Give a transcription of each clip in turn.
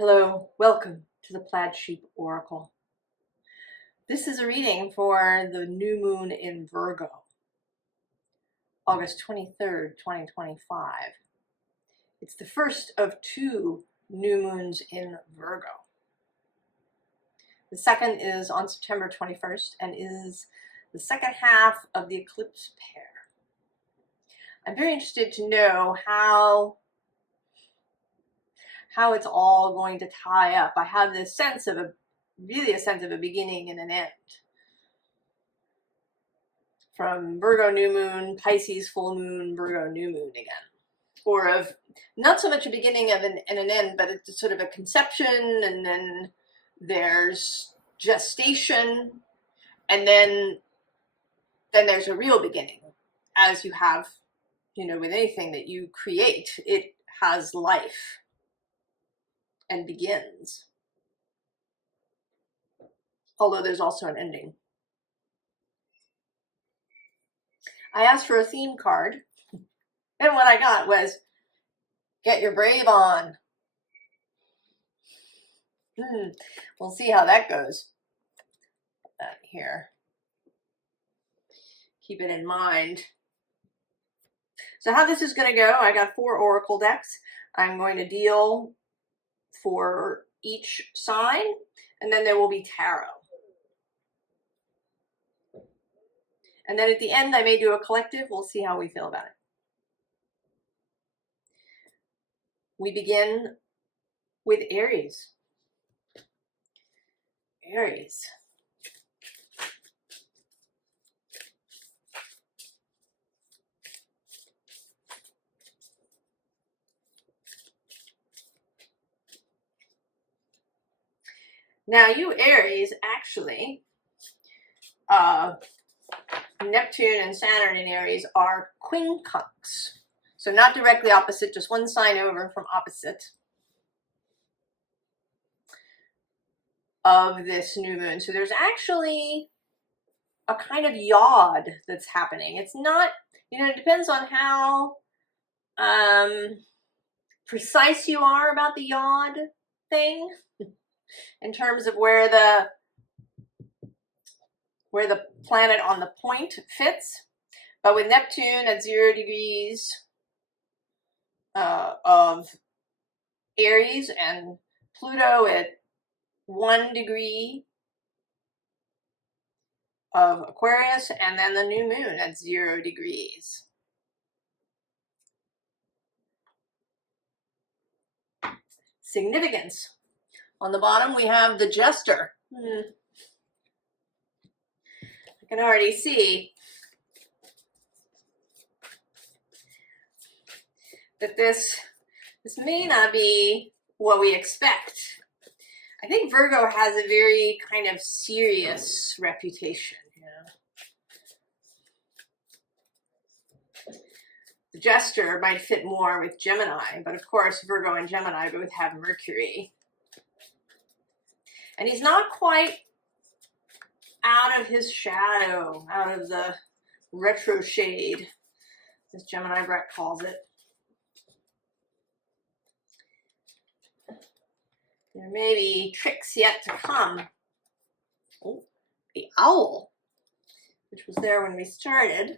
Hello, welcome to the Plaid Sheep Oracle. This is a reading for the new moon in Virgo, August 23rd, 2025. It's the first of two new moons in Virgo. The second is on September 21st and is the second half of the eclipse pair. I'm very interested to know how it's all going to tie up. I have this sense of really a sense of a beginning and an end. From Virgo new moon, Pisces full moon, Virgo new moon again. Or of not so much a beginning of and an end, but it's sort of a conception, and then there's gestation, and then there's a real beginning. As you have, with anything that you create, it has life and begins. Although there's also an ending. I asked for a theme card, and what I got was, get your brave on. We'll see how that goes. Put that here. Keep it in mind. So how this is going to go, I got 4 oracle decks. I'm going to deal for each sign, and then there will be tarot. And then at the end, I may do a collective. We'll see how we feel about it. We begin with Aries. Aries. Now you Aries, actually, Neptune and Saturn in Aries are quincunx. So not directly opposite, just one sign over from opposite of this new moon. So there's actually a kind of yod that's happening. It's not, it depends on how precise you are about the yod thing in terms of where the planet on the point fits. But with Neptune at 0 degrees of Aries and Pluto at 1 degree of Aquarius, and then the new moon at 0 degrees. Significance. On the bottom we have the Jester. I can already see that this may not be what we expect. I think Virgo has a very kind of serious reputation, The Jester might fit more with Gemini, but of course Virgo and Gemini both have Mercury. And he's not quite out of his shadow, out of the retro shade, as Gemini Brett calls it. There may be tricks yet to come. Oh, the owl, which was there when we started.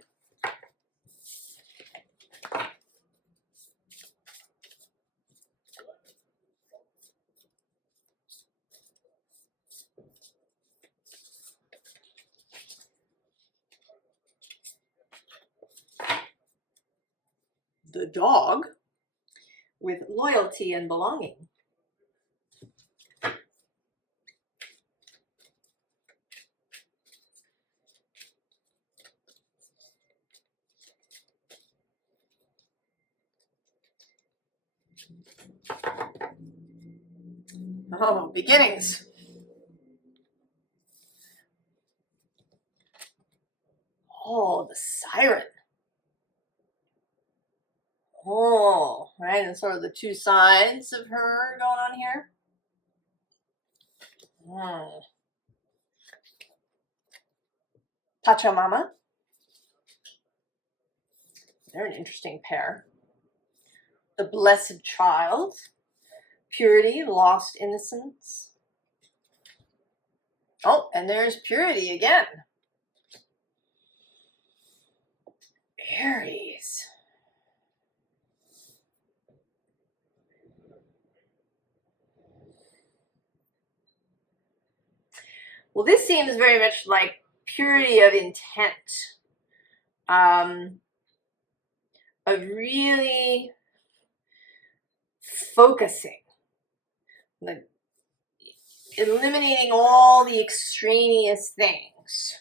The dog with loyalty and belonging. Oh, beginnings. Oh, the siren. Oh, right, and sort of the two sides of her going on here. Pachamama. They're an interesting pair. The Blessed Child. purity, lost innocence. Oh, and there's purity again. Aries. Well, this seems very much like purity of intent. Of really focusing, like eliminating all the extraneous things.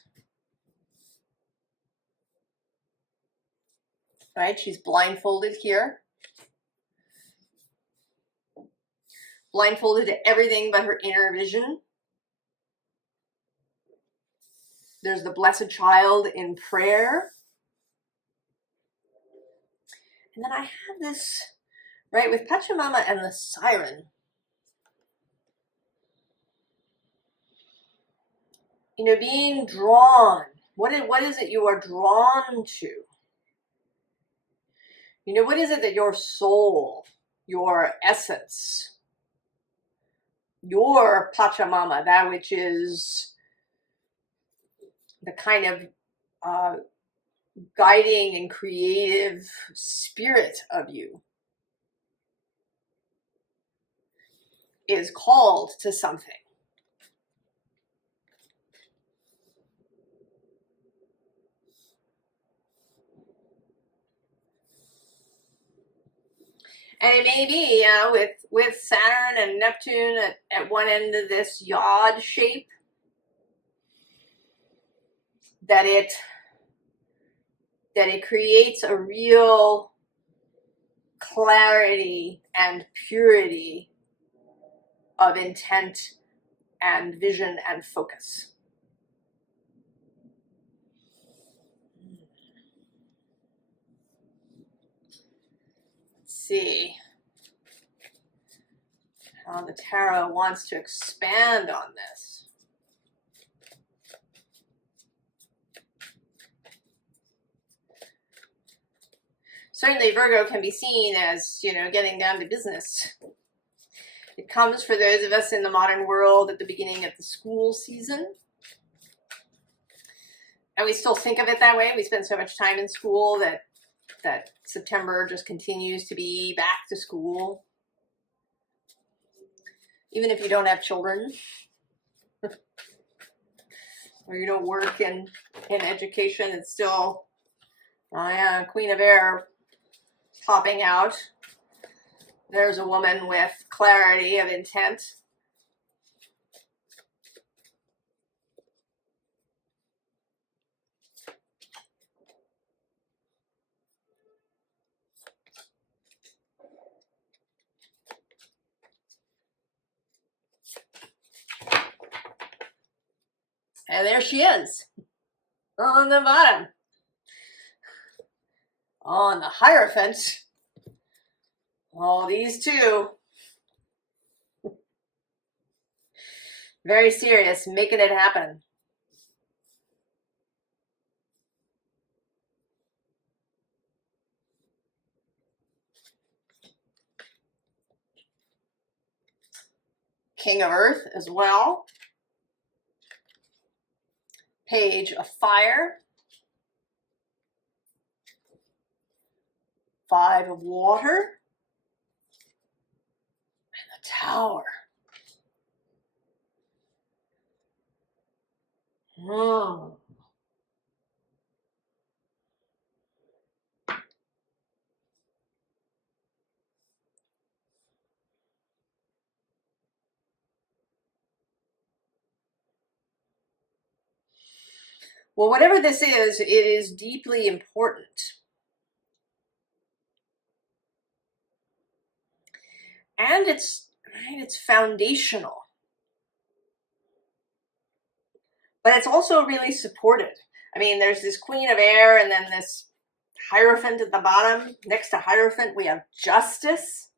Right? She's blindfolded here. Blindfolded to everything but her inner vision. There's the Blessed Child in prayer. And then I have this, right, with Pachamama and the Siren. You know, being drawn. What is it you are drawn to? You know, what is it that your soul, your essence, your Pachamama, that which is the kind of guiding and creative spirit of you, is called to something. And it may be, you know, with Saturn and Neptune at one end of this yod shape, that it creates a real clarity and purity of intent and vision and focus. See how the tarot wants to expand on this. Certainly Virgo can be seen as, you know, getting down to business. It comes for those of us in the modern world at the beginning of the school season. And we still think of it that way. We spend so much time in school that September just continues to be back to school. Even if you don't have children or you don't work in education, it's still, oh yeah, Queen of Air popping out. There's a woman with clarity of intent. And there she is, on the bottom. On the Hierophant. Oh, these two. Very serious, making it happen. King of Earth as well. Page of Fire. 5 of Water. And the Tower. Oh. Well, whatever this is, it is deeply important. And it's foundational. But it's also really supported. I mean, there's this Queen of Air and then this Hierophant at the bottom. Next to Hierophant, we have Justice.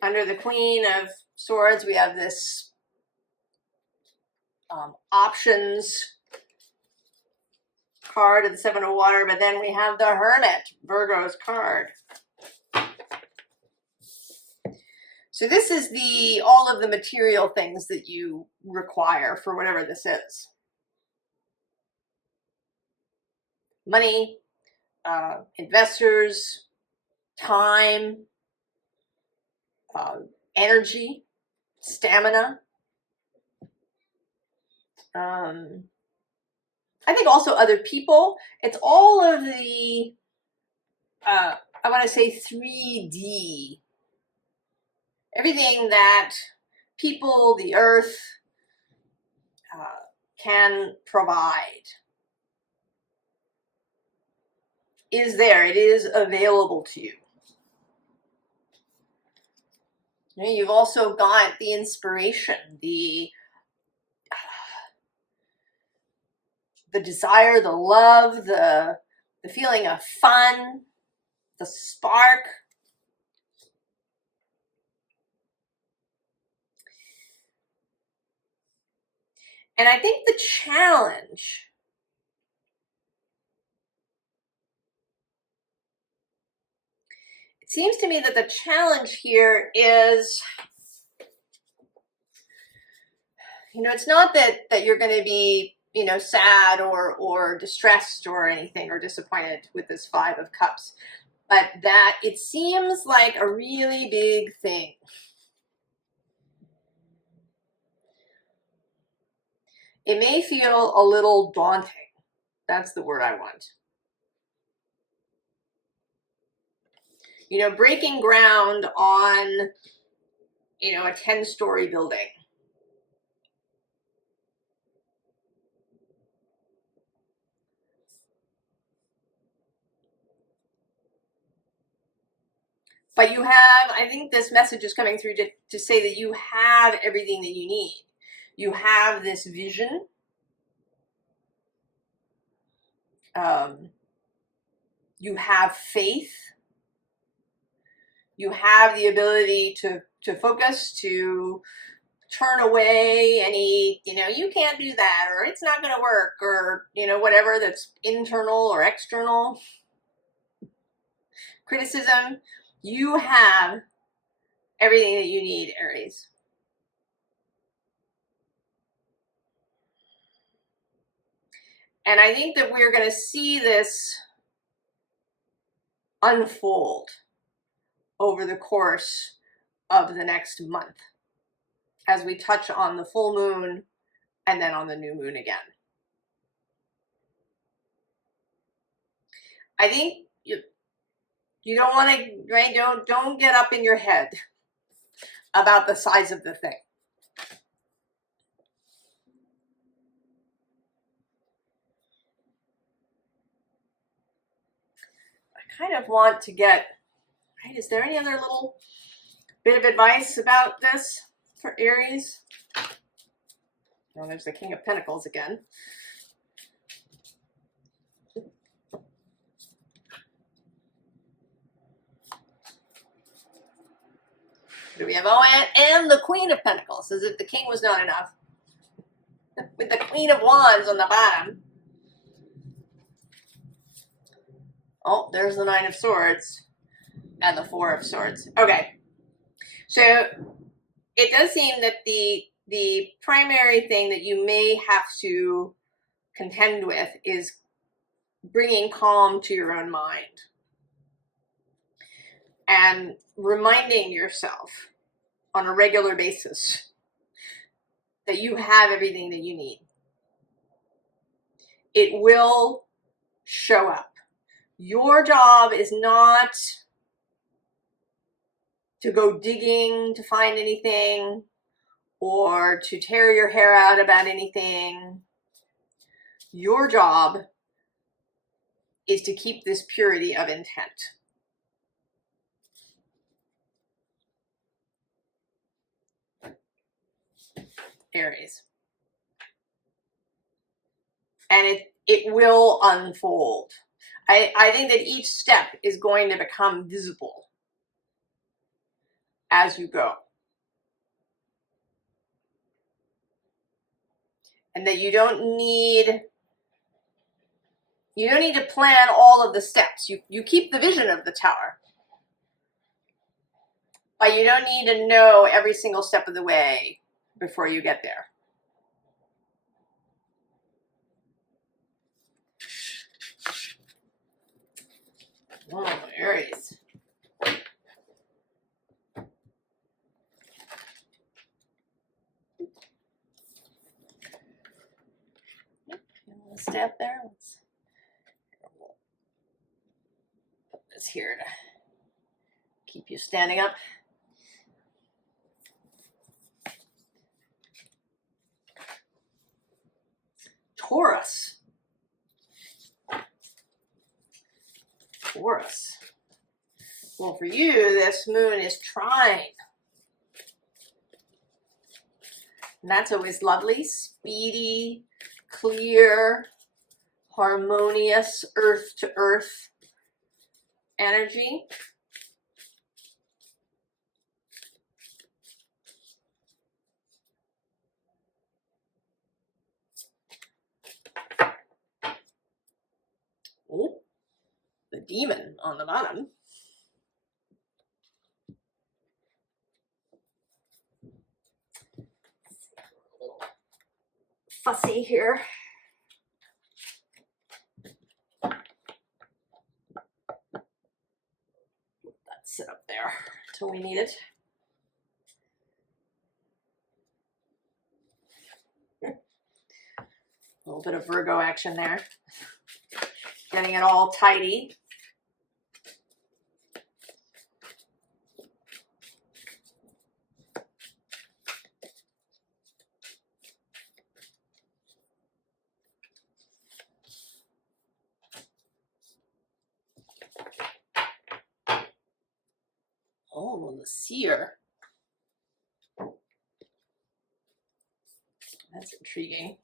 Under the Queen of Swords, we have this options card of the Seven of Water, but then we have the Hermit, Virgo's card. So this is all of the material things that you require for whatever this is. Money, investors, time, energy, stamina. I think also other people. It's all of the, I want to say 3D. Everything that people, the earth, can provide is there. It is available to you. You've also got the inspiration, the desire, the love, the feeling of fun, the spark. And I think the challenge it seems to me that the challenge here is, it's not that you're going to be, sad or distressed or anything or disappointed with this Five of Cups, but that it seems like a really big thing. It may feel a little daunting. That's the word I want. Breaking ground on, a 10-story building. But you have, I think this message is coming through to say that you have everything that you need. You have this vision. You have faith. You have the ability to focus, to turn away any, you can't do that, or it's not going to work, or, whatever that's internal or external criticism. You have everything that you need, Aries. And I think that we're going to see this unfold over the course of the next month as we touch on the full moon and then on the new moon again. I think you don't want to, right? Don't get up in your head about the size of the thing. I kind of want to get, right? Is there any other little bit of advice about this for Aries? Well, there's the King of Pentacles again. Do we have, and the Queen of Pentacles, as if the King was not enough. With the Queen of Wands on the bottom. Oh, there's the Nine of Swords and the Four of Swords. Okay, so it does seem that the primary thing that you may have to contend with is bringing calm to your own mind and reminding yourself on a regular basis that you have everything that you need. It will show up. Your job is not to go digging to find anything or to tear your hair out about anything. Your job is to keep this purity of intent. Aries. And it will unfold. I think that each step is going to become visible as you go. And that you don't need You don't need to plan all of the steps. You keep the vision of the tower, but you don't need to know every single step of the way before you get there. Oh, Aries. Stay up there. Let's put this here to keep you standing up. Taurus. Taurus. Well, for you, this moon is trine. And that's always lovely, speedy, clear, harmonious, earth to earth energy. Oh, the demon on the bottom. Fussy here. Let's sit up there until we need it. A little bit of Virgo action there. Getting it all tidy. Oh, the seer. That's intriguing.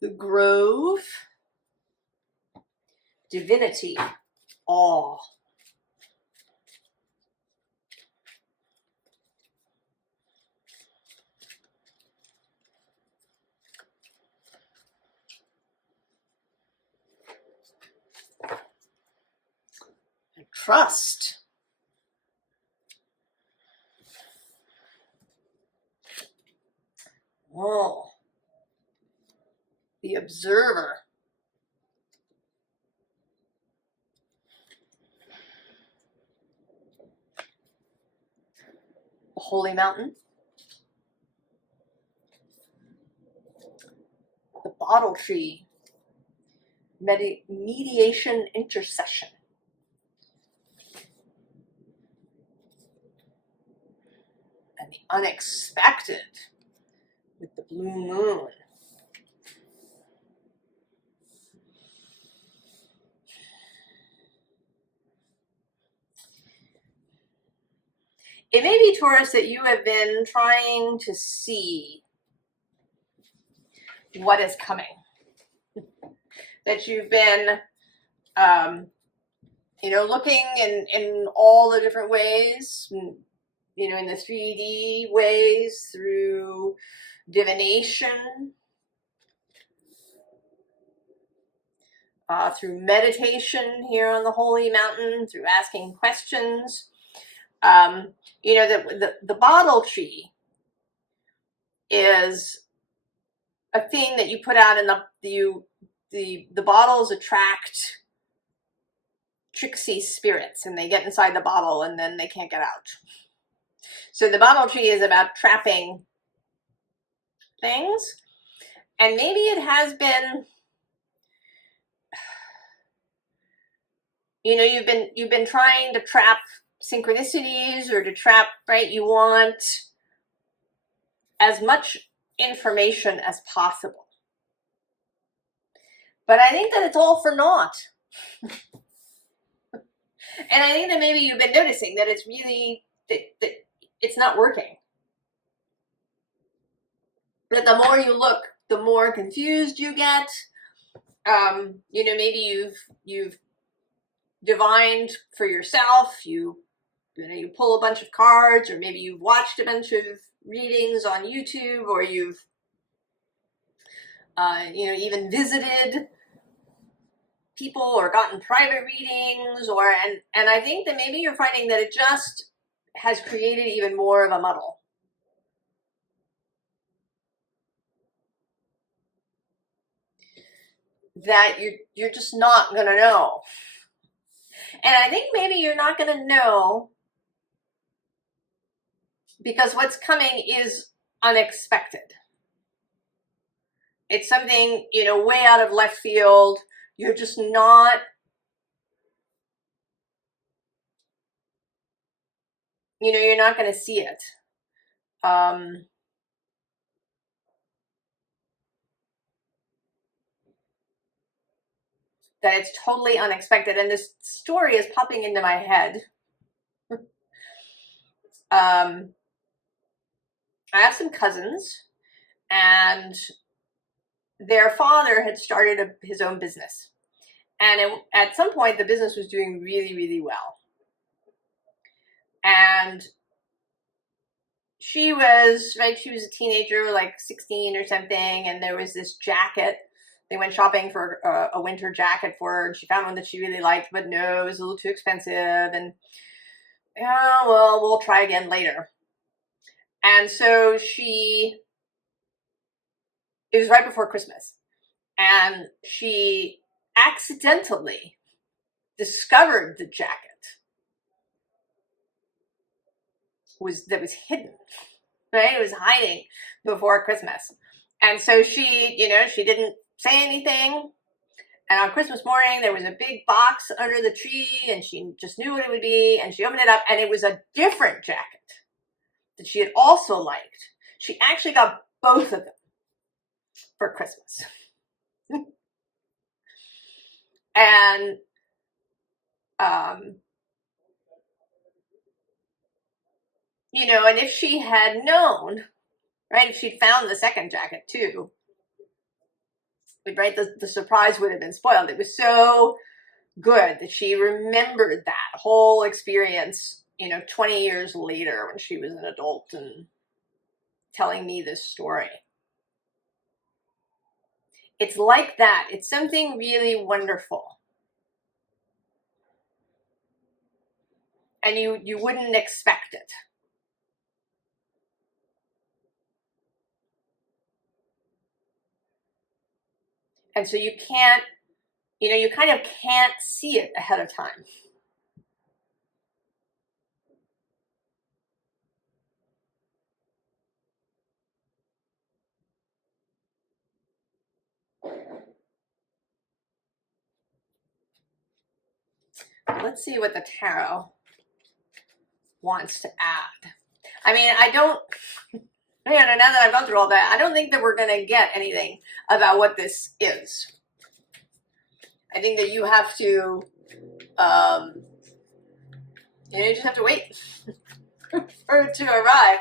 The Grove. Divinity. Awe. Trust. Oh. The Observer. The Holy Mountain. The Bottle Tree. Mediation Intercession. And the Unexpected with the Blue Moon. It may be, Taurus, that you have been trying to see what is coming. That you've been, looking in all the different ways, in the 3D ways, through divination, through meditation here on the Holy Mountain, through asking questions. The bottle tree is a thing that you put out in the bottles attract tricksy spirits, and they get inside the bottle and then they can't get out. So the bottle tree is about trapping things, and maybe it has been, you've been trying to trap synchronicities or to trap, right? You want as much information as possible. But I think that it's all for naught. And I think that maybe you've been noticing that it's really, that it's not working. That the more you look, the more confused you get. You know, maybe you've divined for yourself, you know, you pull a bunch of cards, or maybe you've watched a bunch of readings on YouTube, or you've you know, even visited people or gotten private readings, or and I think that maybe you're finding that it just has created even more of a muddle. That you're just not gonna know. And I think maybe you're not gonna know because what's coming is unexpected. It's something, you know, way out of left field. You're just not, you know, you're not going to see it. That it's totally unexpected. And this story is popping into my head. I have some cousins, and their father had started his own business. And at some point, the business was doing really, really well. And she was a teenager, like 16 or something, and there was this jacket. They went shopping for a winter jacket for her, and she found one that she really liked, but no, it was a little too expensive, and oh, well, we'll try again later. And so it was right before Christmas, and she accidentally discovered the jacket that was hidden, right? It was hiding before Christmas. And so she, you know, she didn't say anything. And on Christmas morning, there was a big box under the tree, and she just knew what it would be. And she opened it up, and it was a different jacket that she had also liked. She actually got both of them for Christmas. And you know, and if she had known, right, if she'd found the second jacket too, right, the surprise would have been spoiled. It was so good that she remembered that whole experience, you know, 20 years later when she was an adult and telling me this story. It's like that. It's something really wonderful. And you wouldn't expect it. And so you can't, you know, you kind of can't see it ahead of time. Let's see what the tarot wants to add. I mean, I don't, you know, now that I've gone through all that, I don't think that we're going to get anything about what this is. I think that you have to, you know, you just have to wait for it to arrive.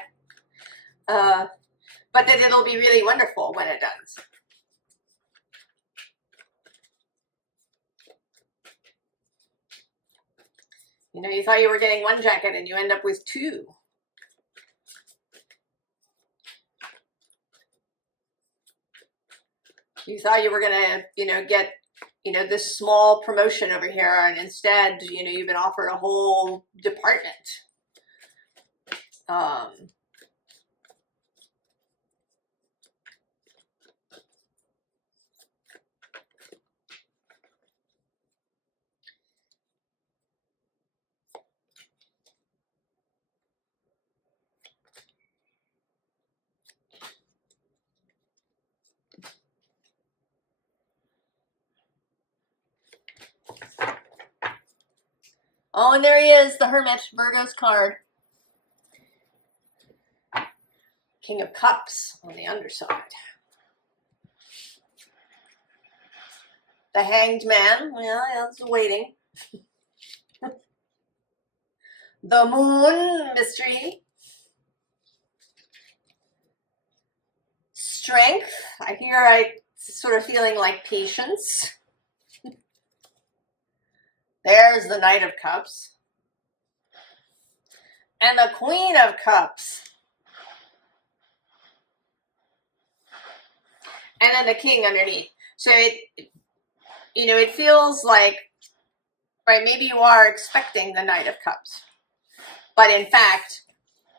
But that it'll be really wonderful when it does. You know, you thought you were getting one jacket and you end up with two. You thought you were gonna, you know, get, you know, this small promotion over here, and instead, you know, you've been offered a whole department. Oh, and there he is, the Hermit, Virgo's card. King of Cups on the underside. The Hanged Man, well, that's waiting. The Moon, mystery. Strength, I sort of feeling like patience. There's the Knight of Cups. And the Queen of Cups. And then the King underneath. So it feels like, right, maybe you are expecting the Knight of Cups. But in fact,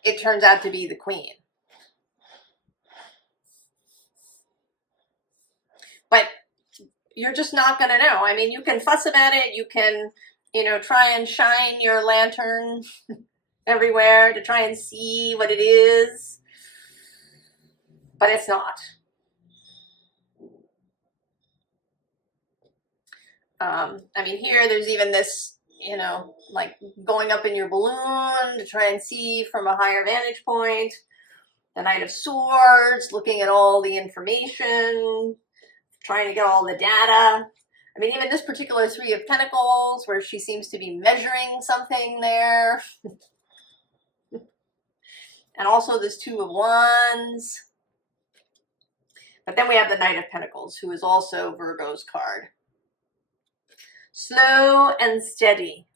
it turns out to be the Queen. But you're just not going to know. I mean, you can fuss about it. You can, try and shine your lantern everywhere to try and see what it is. But it's not. I mean, here there's even this, like going up in your balloon to try and see from a higher vantage point. The Knight of Swords, looking at all the information, trying to get all the data. I mean, even this particular Three of Pentacles, where she seems to be measuring something there. And also this Two of Wands. But then we have the Knight of Pentacles, who is also Virgo's card. Slow and steady.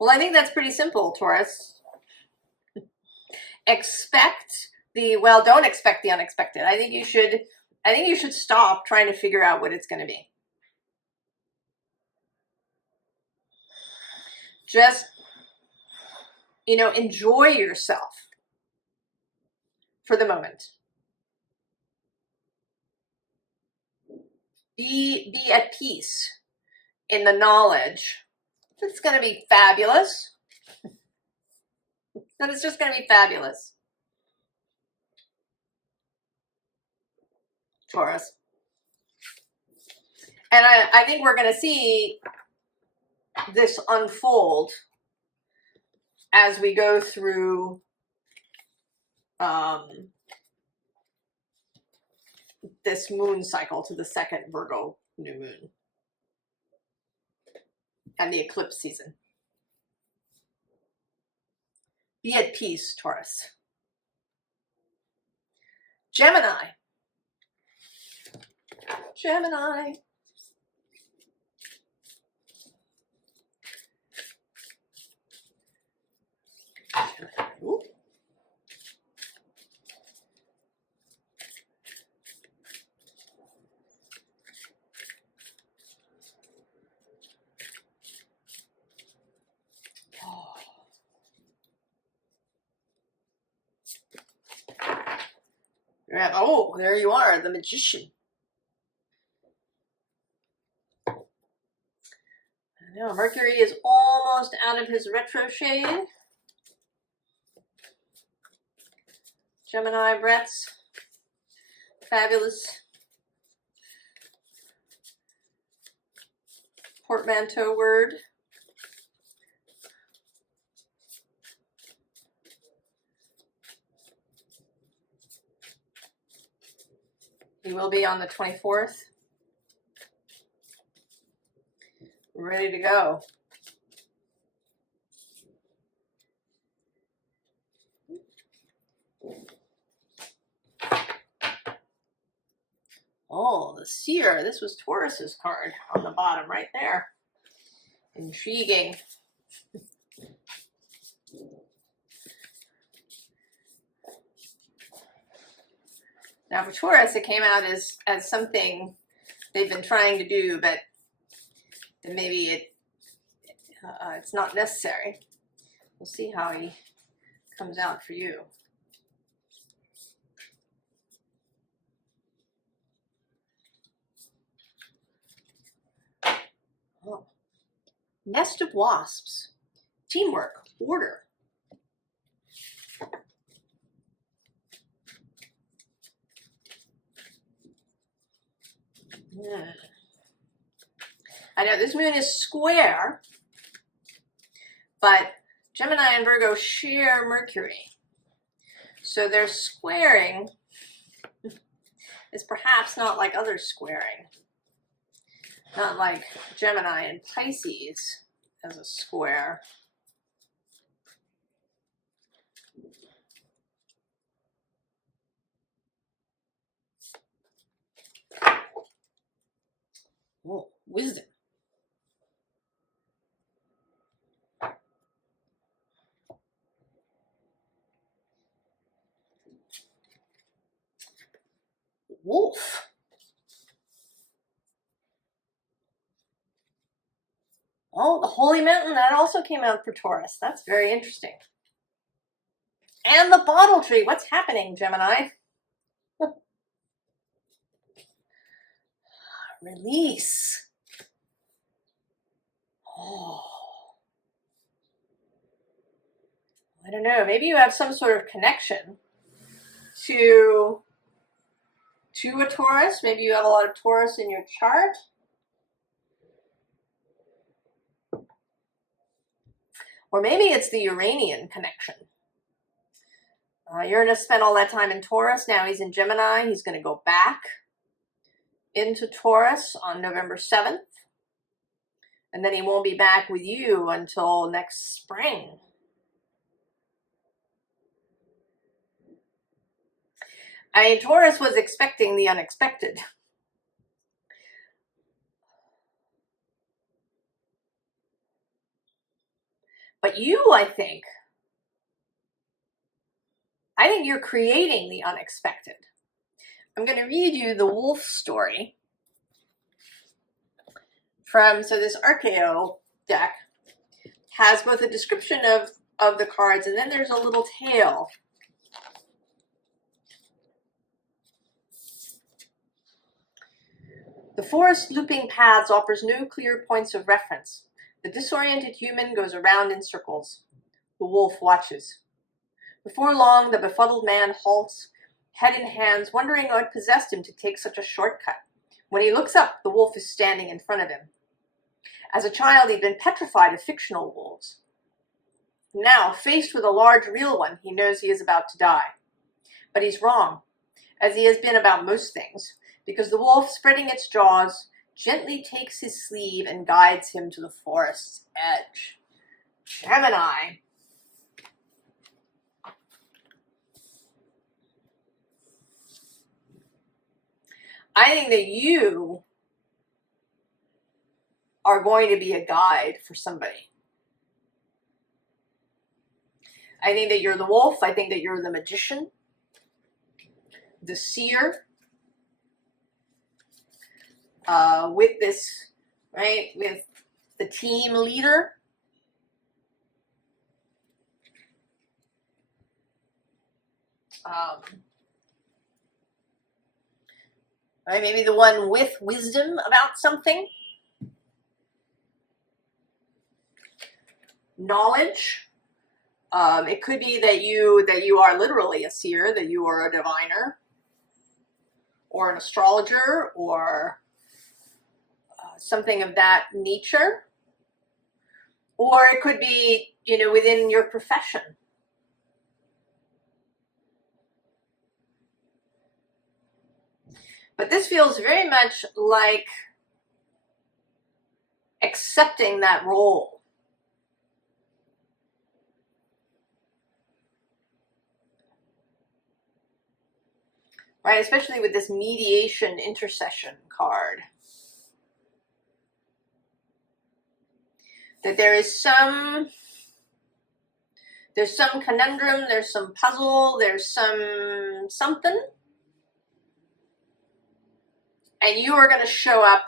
Well, I think that's pretty simple, Taurus. Don't expect the unexpected. I think you should stop trying to figure out what it's going to be. Just, enjoy yourself for the moment. Be at peace in the knowledge that it's going to be fabulous. That it's just going to be fabulous. Taurus. And I think we're going to see this unfold as we go through this moon cycle to the second Virgo new moon and the eclipse season. Be at peace, Taurus. Gemini. Gemini. Ooh. Oh, there you are, the Magician. Now Mercury is almost out of his retro shade. Gemini, Brett's fabulous portmanteau word. He will be on the 24th. Ready to go. Oh, the Seer. This was Taurus's card on the bottom right there. Intriguing. Now for Taurus, it came out as something they've been trying to do, but maybe it's not necessary. We'll see how he comes out for you. Oh. Nest of Wasps. Teamwork. Order. I know this moon is square, but Gemini and Virgo share Mercury. So their squaring is perhaps not like other squaring. Not like Gemini and Pisces as a square. Oh, wisdom. Wolf. Oh, the Holy Mountain, that also came out for Taurus. That's very interesting. And the bottle tree. What's happening, Gemini? Release. Oh. I don't know. Maybe you have some sort of connection to a Taurus. Maybe you have a lot of Taurus in your chart. Or maybe it's the Uranian connection. Uranus spent all that time in Taurus. Now he's in Gemini. He's going to go back into Taurus on November 7th. And then he won't be back with you until next spring. I mean, Taurus was expecting the unexpected. But you, I think you're creating the unexpected. I'm going to read you the wolf story from, so this archeo deck has both a description of the cards and then there's a little tale. The forest looping paths offers no clear points of reference. The disoriented human goes around in circles. The wolf watches. Before long, the befuddled man halts, head in hands, wondering what possessed him to take such a shortcut. When he looks up, the wolf is standing in front of him. As a child, he'd been petrified of fictional wolves. Now, faced with a large real one, he knows he is about to die. But he's wrong, as he has been about most things, because the wolf, spreading its jaws, gently takes his sleeve and guides him to the forest's edge. Gemini. I think that you are going to be a guide for somebody. I think that you're the wolf. I think that you're the magician, the seer, with this, right, with the team leader. Right, maybe the one with wisdom about something. Knowledge. It could be that you are literally a seer, that you are a diviner, or an astrologer, or something of that nature. Or it could be, within your profession. But this feels very much like accepting that role. Right, especially with this mediation intercession card. That there's some conundrum, there's some puzzle, there's something. And you are going to show up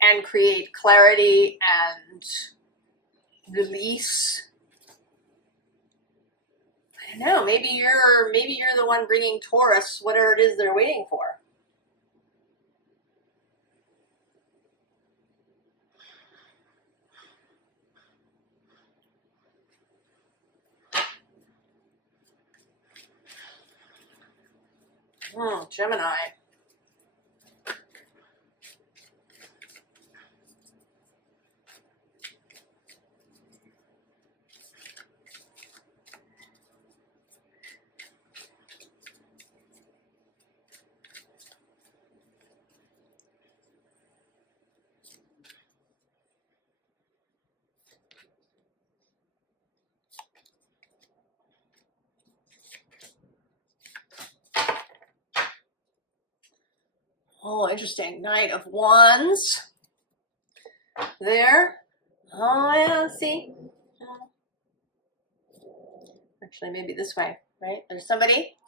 and create clarity and release. I don't know, maybe you're the one bringing Taurus whatever it is they're waiting for. Gemini. Oh, interesting. Knight of Wands. There. Oh, yeah, see? Actually, maybe this way, right? There's somebody.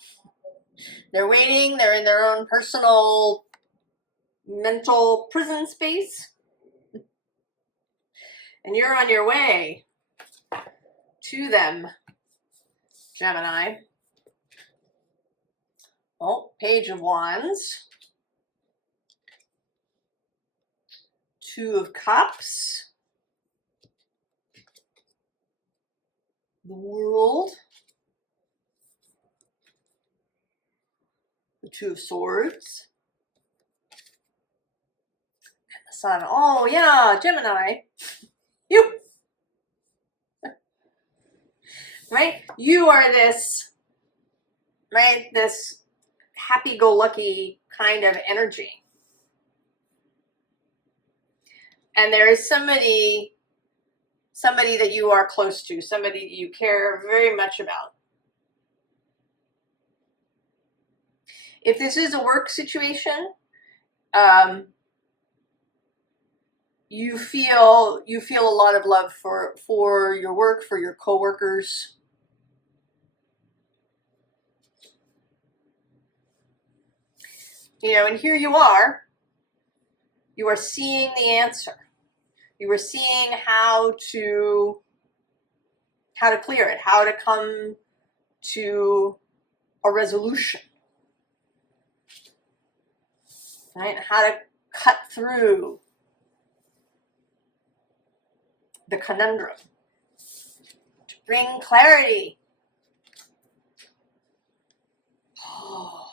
They're waiting. They're in their own personal mental prison space. And you're on your way to them, Gemini. Oh, Page of Wands. Two of Cups. The World. The Two of Swords. And the Sun. Oh, yeah, Gemini. You. Right? You are this, right? This happy-go-lucky kind of energy. And there is somebody that you are close to, somebody that you care very much about. If this is a work situation, you feel a lot of love for your work, for your coworkers. You know, and here you are seeing the answer. You are seeing how to clear it, how to come to a resolution, right? How to cut through the conundrum, to bring clarity. Oh.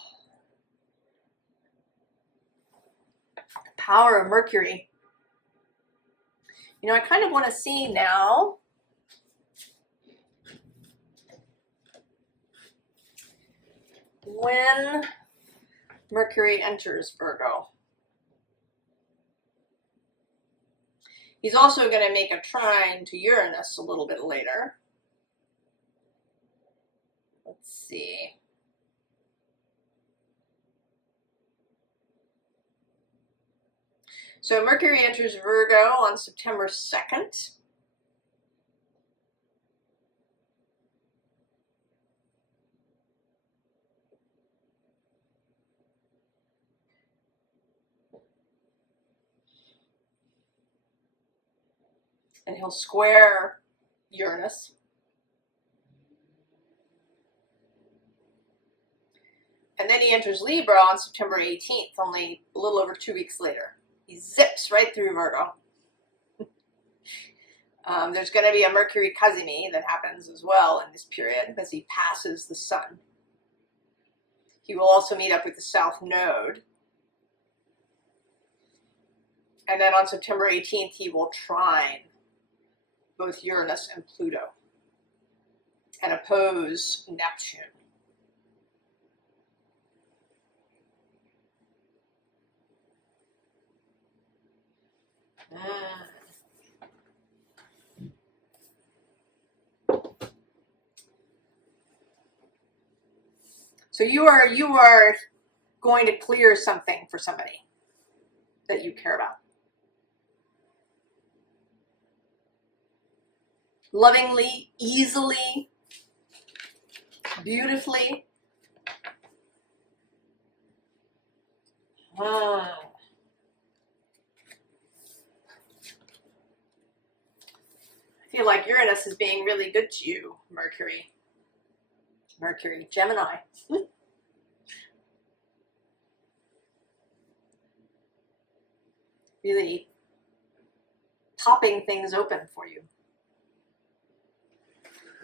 The power of Mercury. You know, I kind of want to see now when Mercury enters Virgo. He's also going to make a trine to Uranus a little bit later. Let's see. So Mercury enters Virgo on September 2nd. And he'll square Uranus. And then he enters Libra on September 18th, only a little over 2 weeks later. He zips right through Virgo. There's going to be a Mercury Cazimi that happens as well in this period as he passes the Sun. He will also meet up with the South Node. And then on September 18th, he will trine both Uranus and Pluto and oppose Neptune. So you are going to clear something for somebody that you care about. Lovingly, easily, beautifully. I feel like Uranus is being really good to you, Mercury. Mercury, Gemini. Really popping things open for you.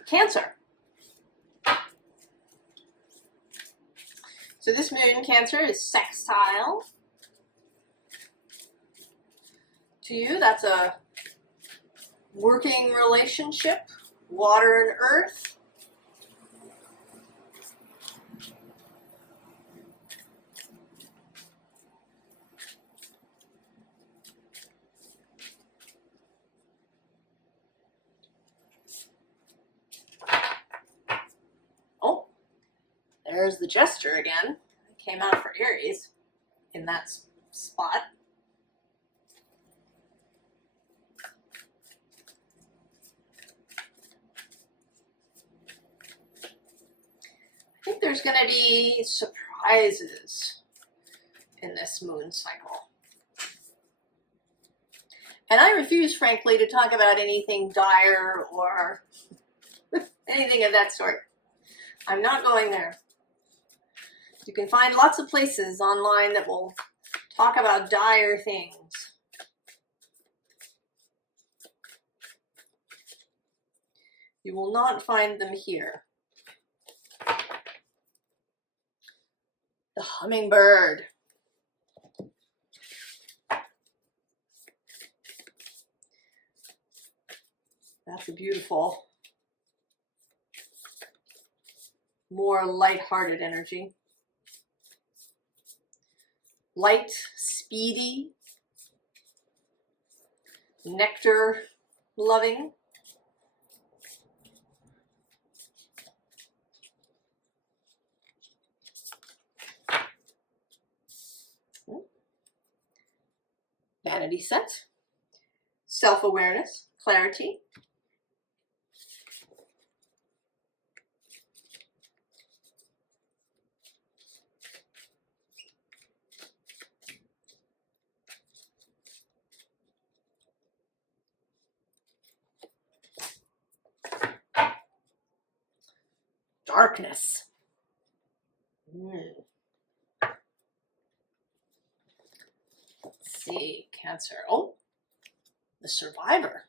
Cancer. So this moon, Cancer, is sextile to you. That's a working relationship, water and earth. There's the gesture again. It came out for Aries in that spot. I think there's going to be surprises in this moon cycle. And I refuse, frankly, to talk about anything dire or anything of that sort. I'm not going there. You can find lots of places online that will talk about dire things. You will not find them here. The hummingbird. That's a beautiful, more light-hearted energy. Light, speedy, nectar loving. Vanity set, self-awareness, clarity. Darkness. Let's see, Cancer. Oh, the survivor.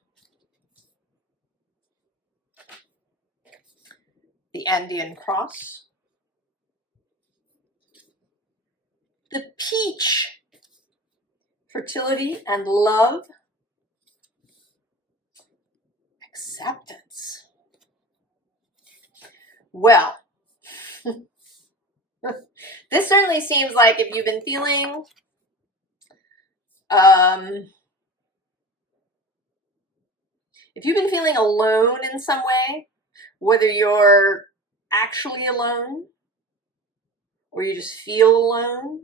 The Andean cross. The peach. Fertility and love. Acceptance. Well, this certainly seems like if you've been feeling alone in some way, whether you're actually alone or you just feel alone,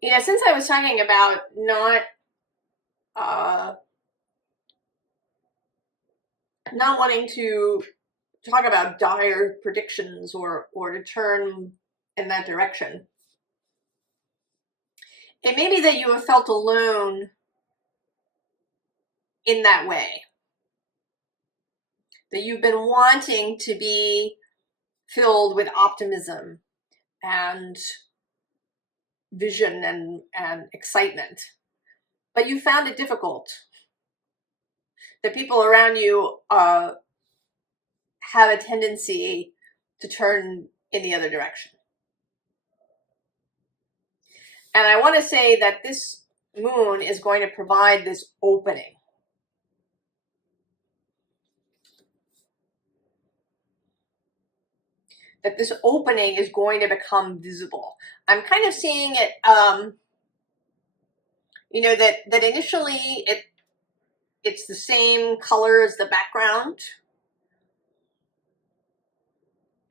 you know, since I was talking about not wanting to talk about dire predictions or to turn in that direction, it may be that you have felt alone in that way, that you've been wanting to be filled with optimism and vision and excitement, but you found it difficult. The people around you have a tendency to turn in the other direction. And I want to say that this moon is going to provide this opening. That this opening is going to become visible. I'm kind of seeing it, you know, that initially it's the same color as the background,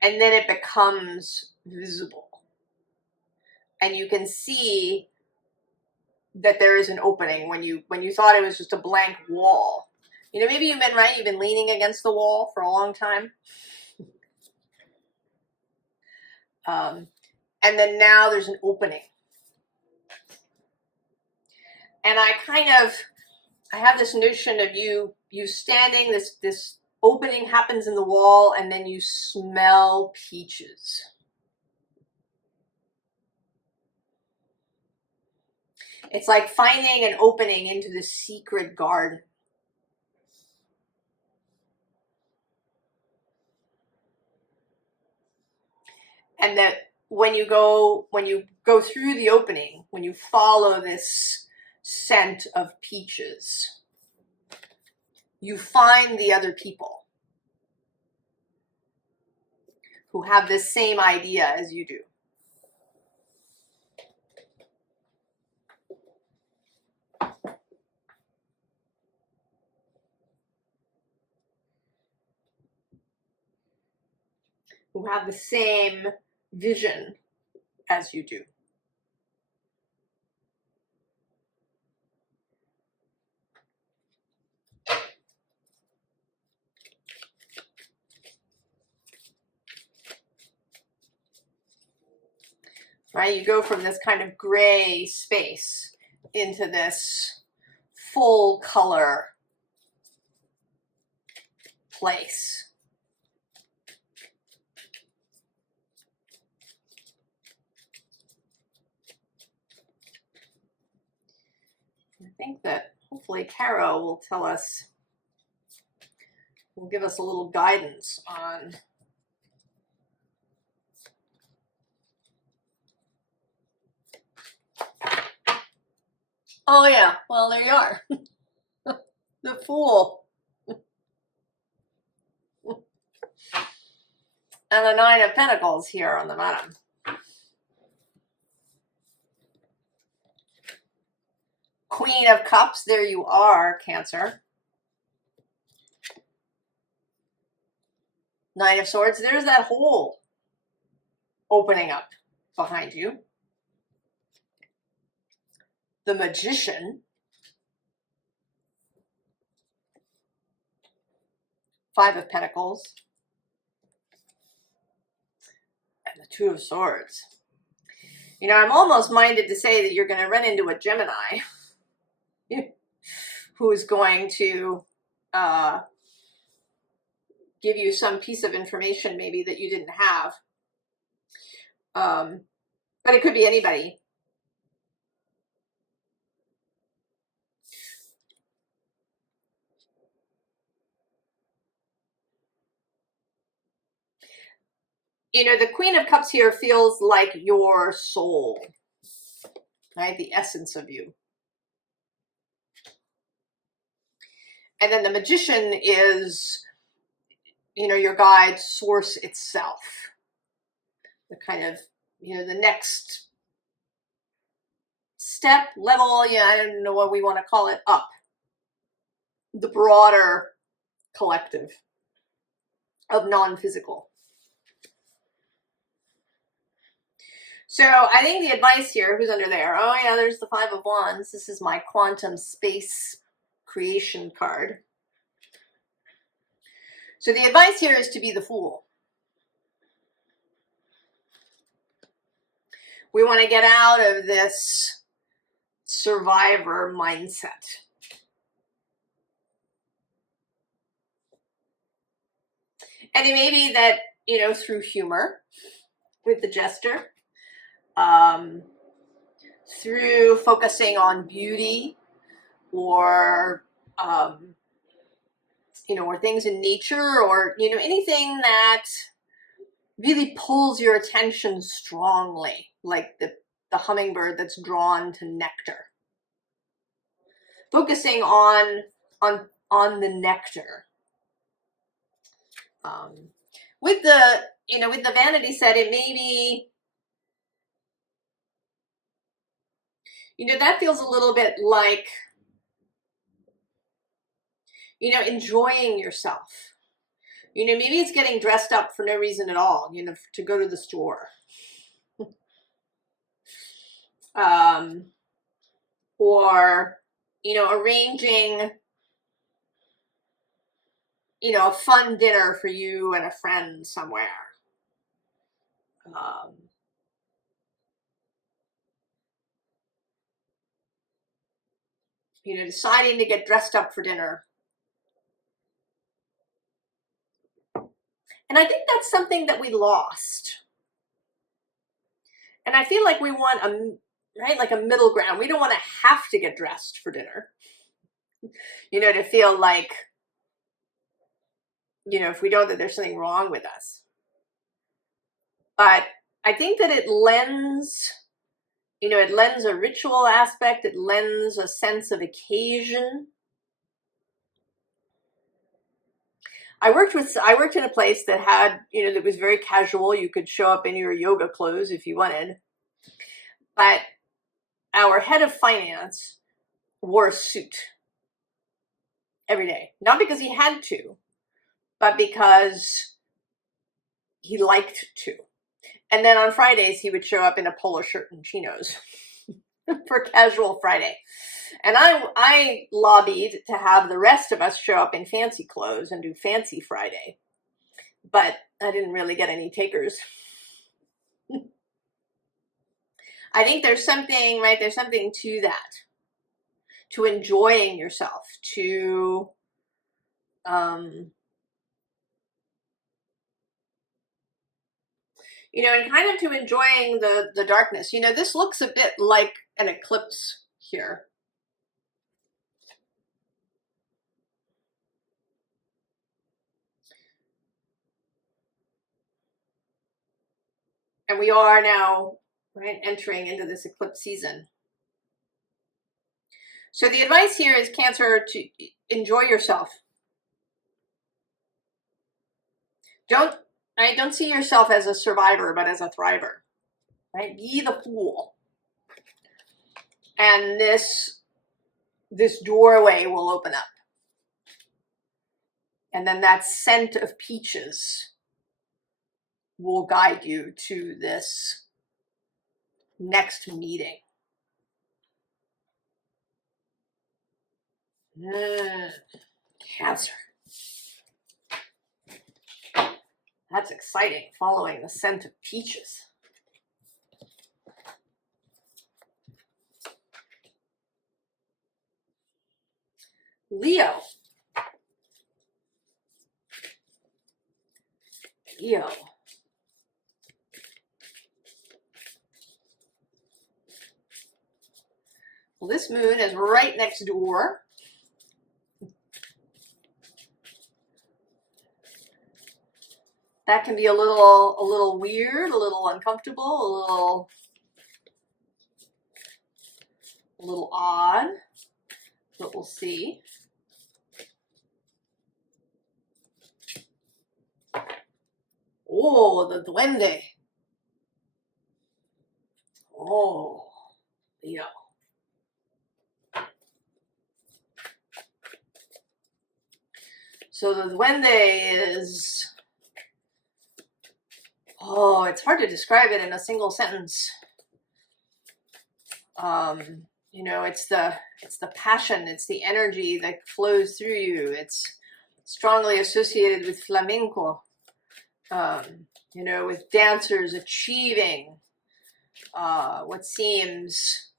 and then it becomes visible. And you can see that there is an opening when you thought it was just a blank wall. You know, maybe you've been right, you've been leaning against the wall for a long time. And then now there's an opening. And I have this notion of you standing, this opening happens in the wall, and then you smell peaches. It's like finding an opening into the secret garden. And that when you go through the opening, when you follow this scent of peaches, you find the other people who have the same idea as you do. who have the same vision as you do. Right? You go from this kind of gray space into this full color place. I think that hopefully Tarot will tell us, will give us a little guidance on oh yeah, well there you are. The Fool. And the Nine of Pentacles here on the bottom. Queen of Cups, there you are, Cancer. Nine of Swords, there's that hole opening up behind you. The Magician. Five of Pentacles. And the Two of Swords. You know, I'm almost minded to say that you're going to run into a Gemini who is going to give you some piece of information maybe that you didn't have. But it could be anybody. You know, the Queen of Cups here feels like your soul, right? The essence of you. And then the Magician is, you know, your guide, source itself. The kind of, you know, the next step, level, yeah, I don't know what we want to call it, up. The broader collective of non-physical. So I think the advice here, who's under there? Oh yeah, there's the Five of Wands. This is my quantum space creation card. So the advice here is to be the Fool. We want to get out of this survivor mindset. And it may be that, you know, through humor with the jester, through focusing on beauty or, you know, or things in nature or, you know, anything that really pulls your attention strongly, like the hummingbird that's drawn to nectar. Focusing on the nectar. With the, you know, with the vanity set, it may be, you know, that feels a little bit like, you know, enjoying yourself. You know, maybe it's getting dressed up for no reason at all, you know, to go to the store. Or, you know, arranging, you know, a fun dinner for you and a friend somewhere. You know, deciding to get dressed up for dinner. And I think that's something that we lost. And I feel like we want a, right, like a middle ground. We don't want to have to get dressed for dinner. You know, to feel like, you know, if we don't, that there's something wrong with us. But I think that it lends, you know, it lends a ritual aspect. It lends a sense of occasion. I worked in a place that had, you know, that was very casual. You could show up in your yoga clothes if you wanted. But our head of finance wore a suit every day. Not because he had to, but because he liked to. And then on Fridays, he would show up in a polo shirt and chinos for casual Friday. And I lobbied to have the rest of us show up in fancy clothes and do fancy Friday. But I didn't really get any takers. I think there's something, right? There's something to that. To enjoying yourself, to you know, and kind of to enjoying the darkness. You know, this looks a bit like an eclipse here. And we are now, right, entering into this eclipse season. So the advice here is, Cancer, to enjoy yourself. Don't see yourself as a survivor, but as a thriver, right? Be the fool. And this doorway will open up. And then that scent of peaches will guide you to this next meeting. Cancer. That's exciting, following the scent of peaches. Leo. Leo. Well, this moon is right next door. That can be a little weird, a little uncomfortable, a little odd, but we'll see. Oh, the duende. Oh, Leo. So the duende is, oh, it's hard to describe it in a single sentence. You know, it's the passion, it's the energy that flows through you. It's strongly associated with flamenco. You know, with dancers achieving what seems,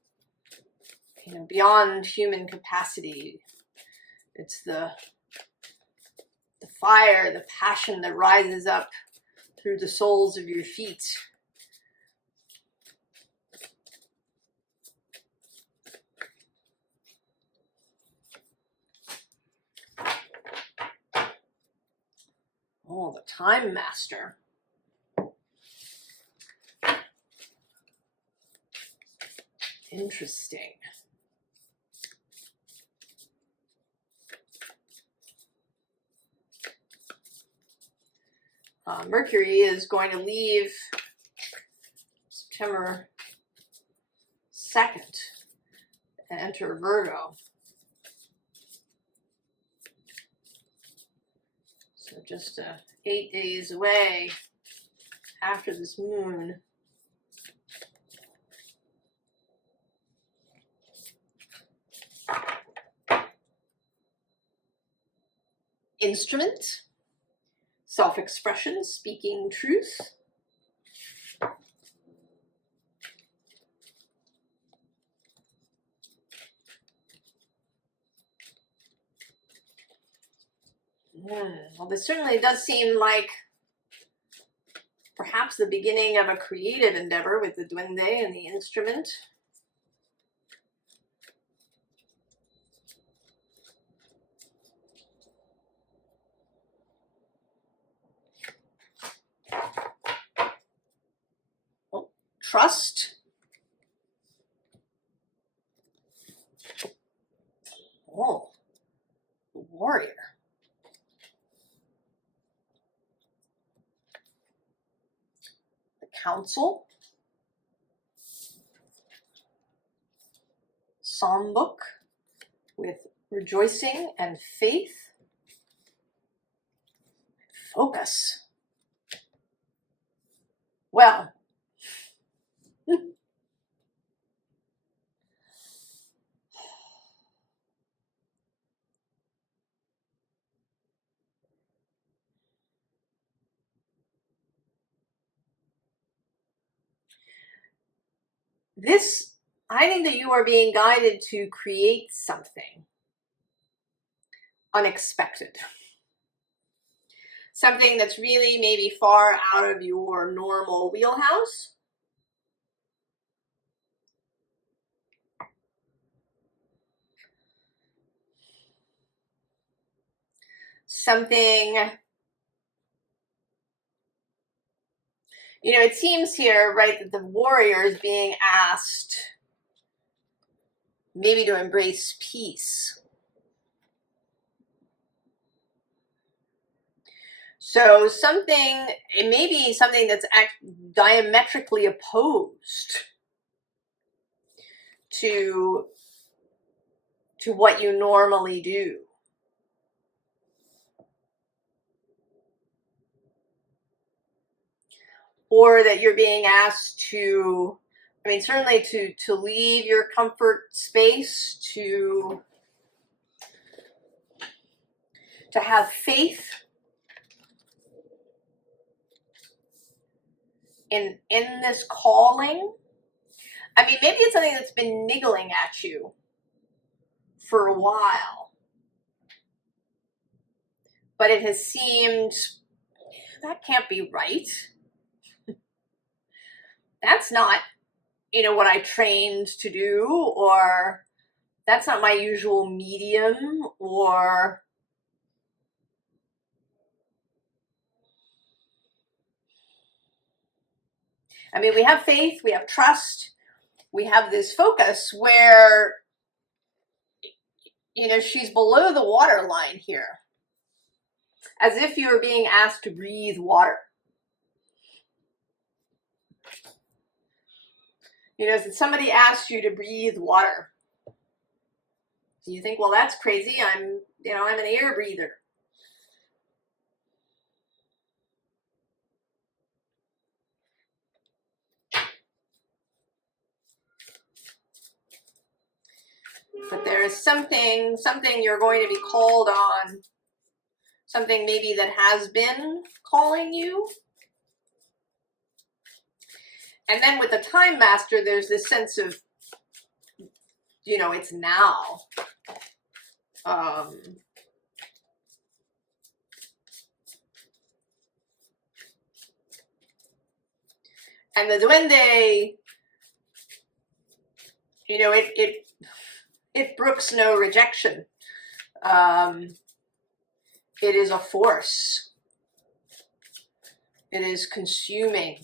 you know, beyond human capacity. It's the fire, the passion that rises up through the soles of your feet. Oh, the Time Master. Interesting. Mercury is going to leave September 2nd and enter Virgo. So just 8 days away after this moon. Instrument, self-expression, speaking truth. Well, this certainly does seem like perhaps the beginning of a creative endeavor with the duende and the instrument. Well, trust. Oh, the warrior. The council. Psalm book with rejoicing and faith. Focus. Well, I think that you are being guided to create something unexpected. Something that's really maybe far out of your normal wheelhouse. Something, it seems here, right, that the warrior is being asked maybe to embrace peace. So it may be something that's diametrically opposed to what you normally do. Or that you're being asked to, certainly to leave your comfort space, to have faith in this calling. Maybe it's something that's been niggling at you for a while, but it has seemed, that can't be right. That's not, what I trained to do, or that's not my usual medium, or we have faith, we have trust, we have this focus where, she's below the water line here, as if you were being asked to breathe water. If somebody asked you to breathe water, do you think, well, that's crazy, I'm an air breather? But there is something you're going to be called on, something maybe that has been calling you. And then with the Time Master, there's this sense of, it's now. And the Duende, it brooks no rejection. It is a force. It is consuming.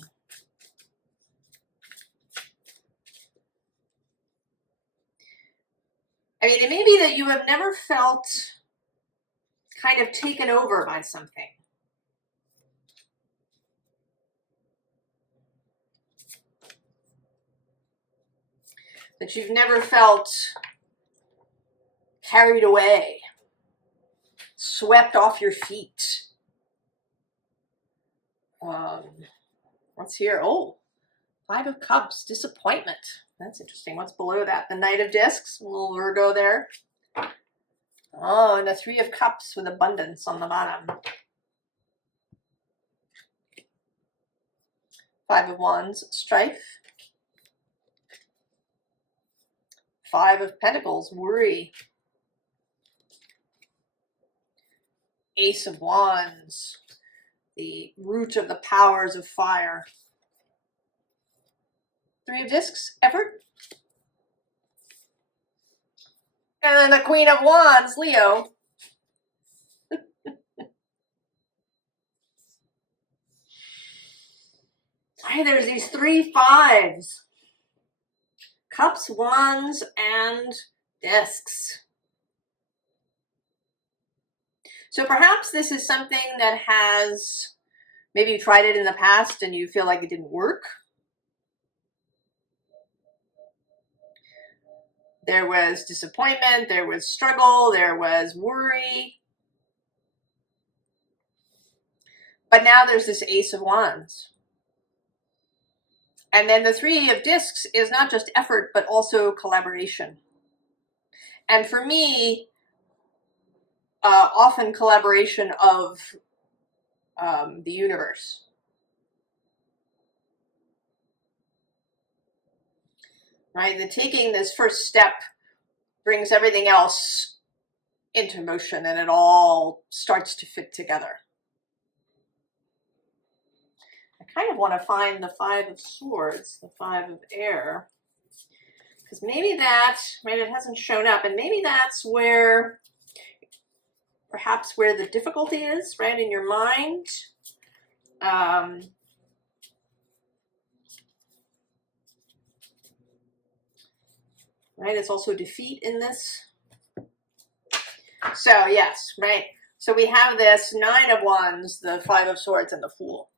It may be that you have never felt kind of taken over by something. That you've never felt carried away, swept off your feet. What's here? Oh, Five of Cups, disappointment. That's interesting. What's below that? The Knight of Discs, a little Virgo there. Oh, and the Three of Cups with abundance on the bottom. Five of Wands, strife. Five of Pentacles, worry. Ace of Wands, the root of the powers of fire. Three of Discs, effort. And then the Queen of Wands, Leo. Hey, there's these three fives. Cups, Wands, and Discs. So perhaps this is something that has, maybe you tried it in the past and you feel like it didn't work. There was disappointment, there was struggle, there was worry. But now there's this Ace of Wands. And then the Three of Discs is not just effort, but also collaboration. And for me, often collaboration of the universe. Right? The taking this first step brings everything else into motion, and it all starts to fit together. I kind of want to find the Five of Swords, the Five of Air, because maybe that, right, it hasn't shown up, and maybe that's where, perhaps where the difficulty is, right, in your mind. Right, it's also defeat in this. So yes, right. So we have this Nine of Wands, the Five of Swords, and the Fool.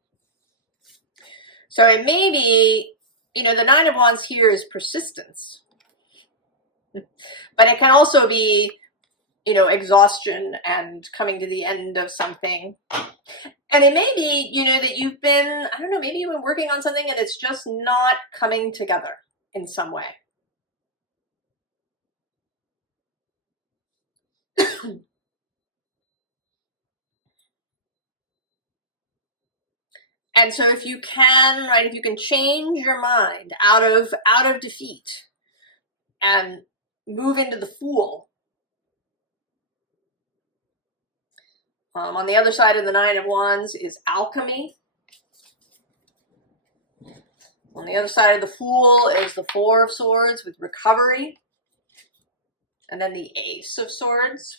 So it may be, you know, the Nine of Wands here is persistence. But it can also be, you know, exhaustion and coming to the end of something. And it may be, you know, that you've been, I don't know, maybe you've been working on something and it's just not coming together in some way. And so if you can, right, if you can change your mind out of defeat and move into the Fool. On the other side of the Nine of Wands is alchemy. On the other side of the Fool is the Four of Swords with recovery. And then the Ace of Swords.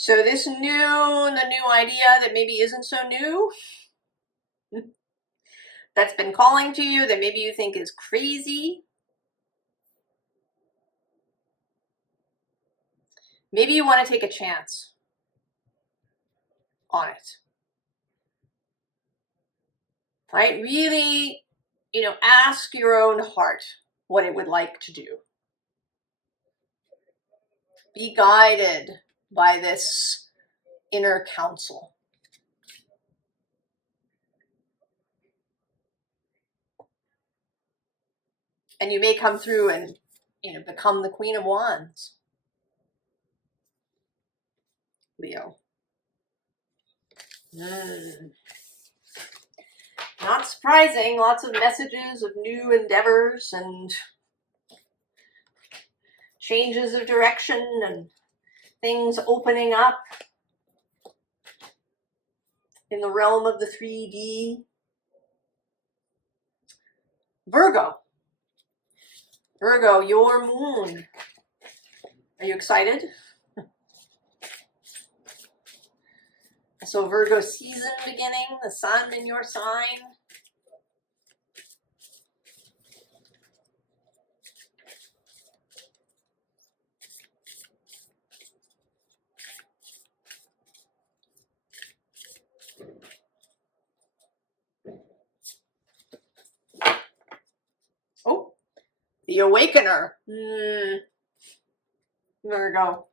So this the new idea that maybe isn't so new, that's been calling to you, that maybe you think is crazy. Maybe you want to take a chance on it. Right? Really, you know, ask your own heart what it would like to do. Be guided by this inner counsel. And you may come through and, you know, become the Queen of Wands. Leo. Not surprising, lots of messages of new endeavors and changes of direction and things opening up in the realm of the 3D. Virgo. Virgo, your moon. Are you excited? So Virgo season beginning, the sun in your sign. Oh, the awakener. Virgo.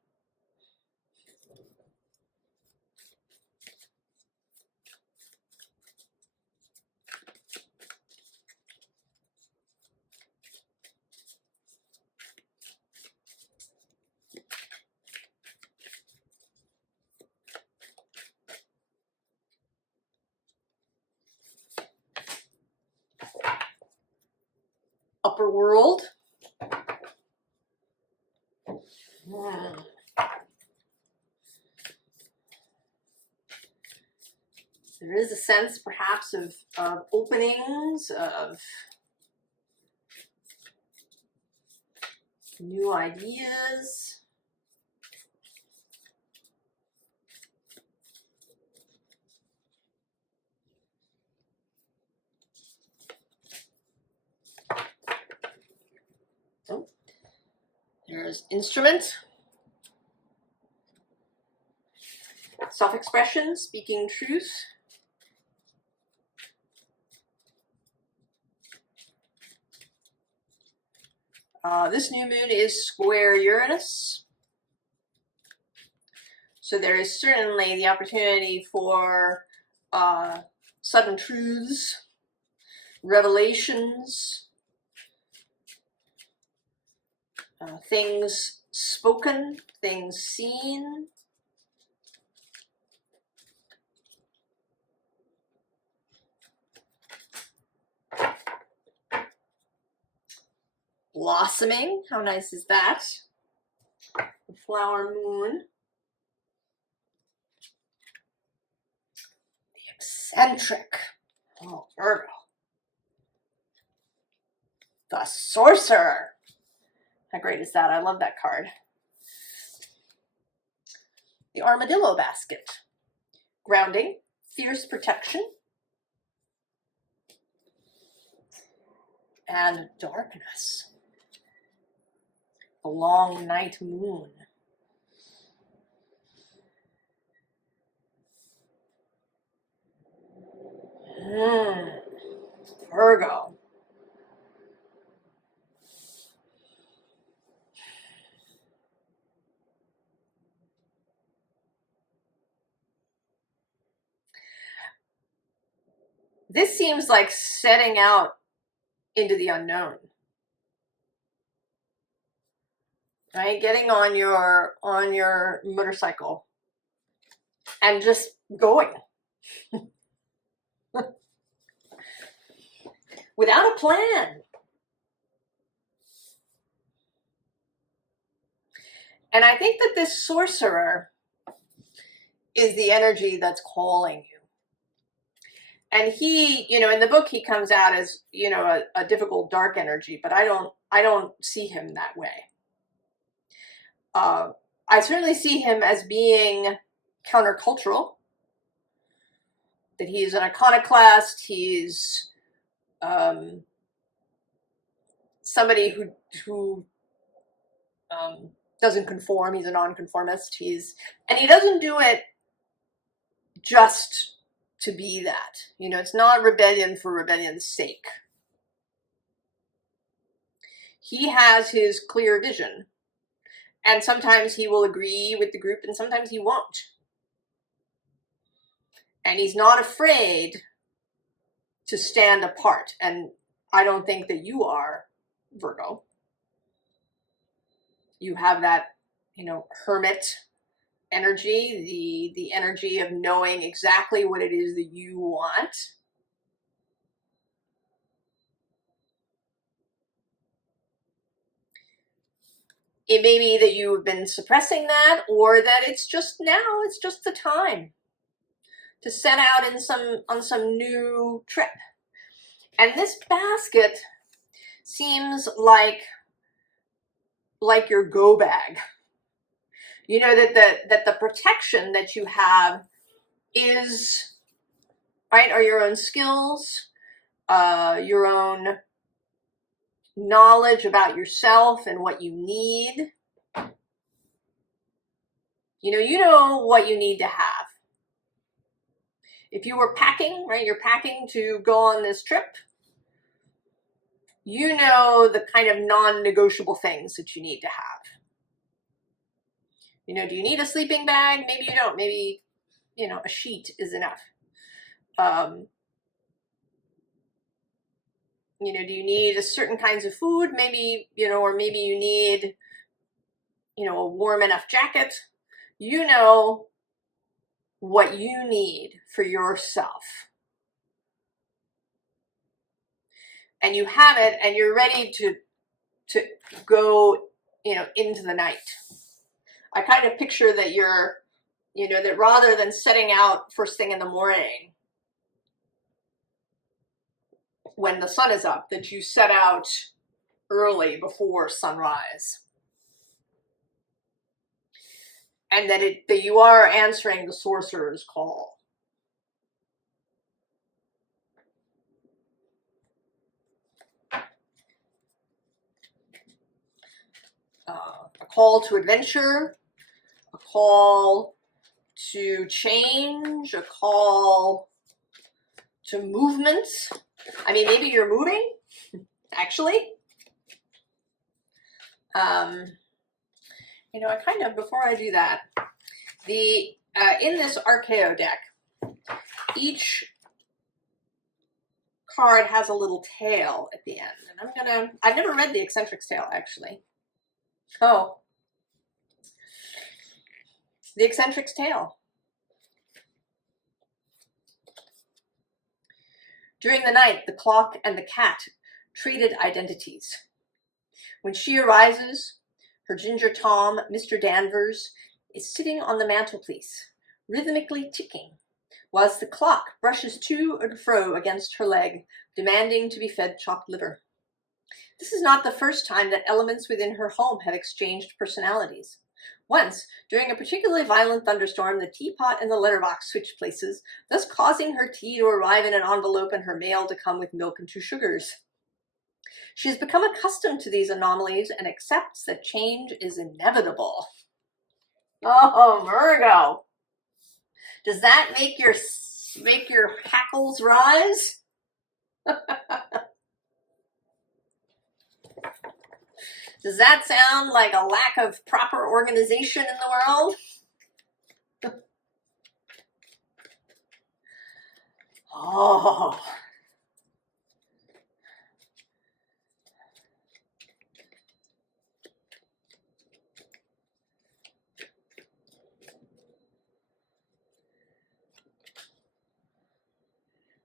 Upper world. There is a sense perhaps of openings, of new ideas. Oh, there's instrument. Self-expression, speaking truth. This new moon is square Uranus. So there is certainly the opportunity for sudden truths, revelations, things spoken, things seen. Blossoming, how nice is that? The flower moon. The eccentric. Oh, Virgo. The sorcerer. How great is that? I love that card. The armadillo basket. Grounding, fierce protection, and darkness. The long night moon. Virgo. This seems like setting out into the unknown. Right? Getting on your motorcycle and just going. Without a plan. And I think that this sorcerer is the energy that's calling you. And he, you know, in the book, he comes out as, you know, a difficult, dark energy, but I don't see him that way. I certainly see him as being countercultural, that he's an iconoclast, he's somebody who doesn't conform, he's a nonconformist, and he doesn't do it just to be that. You know, it's not rebellion for rebellion's sake. He has his clear vision, and sometimes he will agree with the group and sometimes he won't. And he's not afraid to stand apart, and I don't think that you are, Virgo. You have that, you know, hermit energy, the energy of knowing exactly what it is that you want. It may be that you have been suppressing that, or that it's just now, it's just the time to set out on some new trip. And this basket seems like your go bag. You know, that the protection that you have is, right, are your own skills, your own knowledge about yourself and what you need. You know what you need to have. If you were packing, right, you're packing to go on this trip, you know the kind of non-negotiable things that you need to have. You know, do you need a sleeping bag? Maybe you don't. Maybe, you know, a sheet is enough. You know, do you need a certain kinds of food? Maybe, you know, or maybe you need, you know, a warm enough jacket. You know what you need for yourself. And you have it, and you're ready to go, you know, into the night. I kind of picture that you're, you know, that rather than setting out first thing in the morning when the sun is up, that you set out early before sunrise. And that you are answering the sorcerer's call. A call to adventure, a call to change, a call to movement. I mean, maybe you're moving, actually. You know, I kind of, before I do that, In this archeo deck, each card has a little tail at the end, and I've never read the eccentric's tail actually. Oh, the eccentric's tail. During the night, the clock and the cat traded identities. When she arises, her ginger Tom, Mr. Danvers, is sitting on the mantelpiece, rhythmically ticking, whilst the clock brushes to and fro against her leg, demanding to be fed chopped liver. This is not the first time that elements within her home have exchanged personalities. Once, during a particularly violent thunderstorm, the teapot and the letterbox switched places, thus causing her tea to arrive in an envelope and her mail to come with milk and 2 sugars. She has become accustomed to these anomalies and accepts that change is inevitable. Oh, Virgo. Does that make your hackles rise? Does that sound like a lack of proper organization in the world? Oh.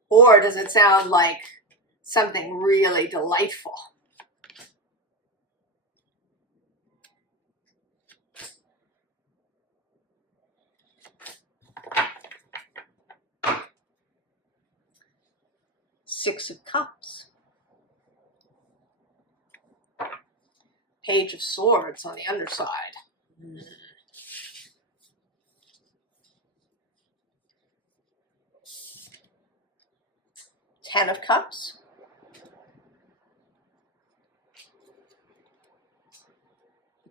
Or does it sound like something really delightful? Six of Cups. Page of Swords on the underside. Ten of Cups.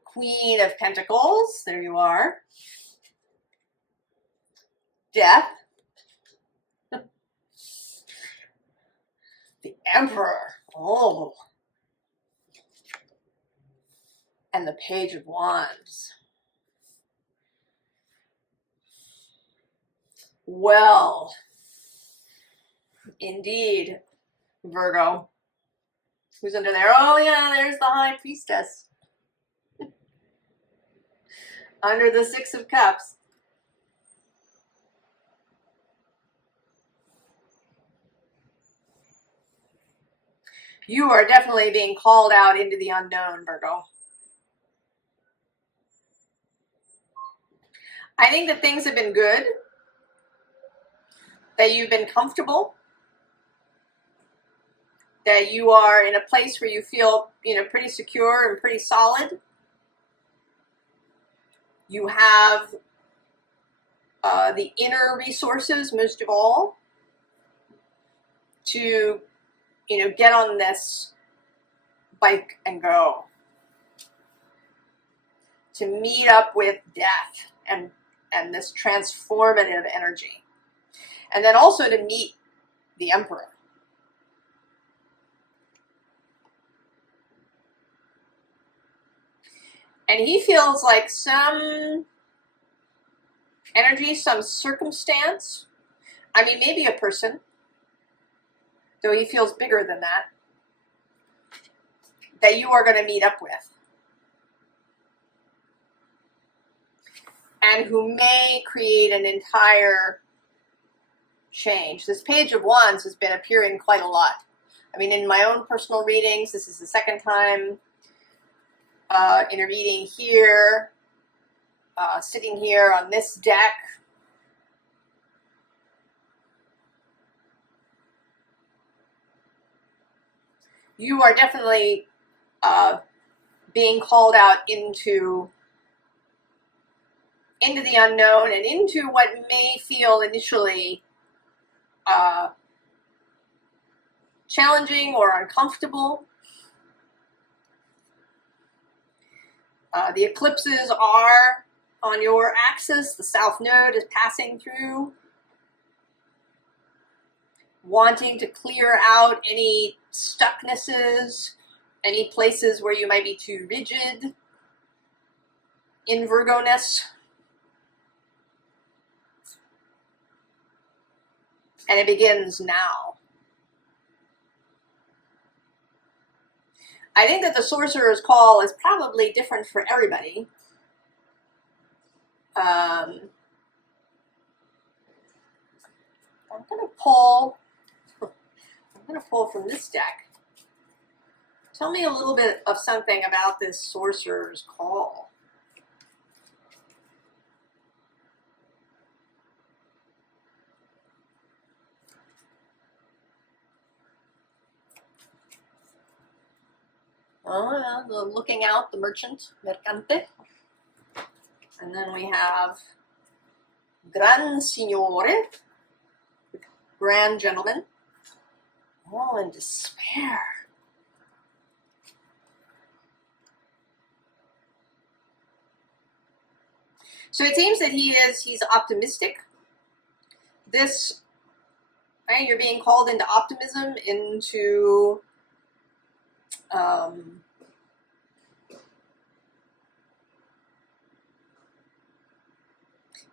Queen of Pentacles. There you are. Death. The Emperor. Oh. And the Page of Wands. Well, indeed, Virgo. Who's under there? Oh yeah, there's the High Priestess. Under the Six of Cups. You are definitely being called out into the unknown, Virgo. I think that things have been good, that you've been comfortable, that you are in a place where you feel, pretty secure and pretty solid. You have the inner resources, most of all, to, get on this bike and go. To meet up with death and this transformative energy. And then also to meet the Emperor. And he feels like some energy, some circumstance, maybe a person, though he feels bigger than that you are going to meet up with. And who may create an entire change. This Page of Wands has been appearing quite a lot. In my own personal readings, this is the second time intervening here, sitting here on this deck. You are definitely being called out into the unknown and into what may feel initially challenging or uncomfortable. The eclipses are on your axis. The South Node is passing through, wanting to clear out any stucknesses, any places where you might be too rigid in Virgo-ness. And it begins now. I think that the Sorcerer's Call is probably different for everybody. I'm going to pull from this deck. Tell me a little bit of something about this Sorcerer's Call. Oh, the looking out, the merchant, mercante. And then we have Gran Signore, grand gentleman. All in despair. So it seems that he's optimistic. This, right, you're being called into optimism, into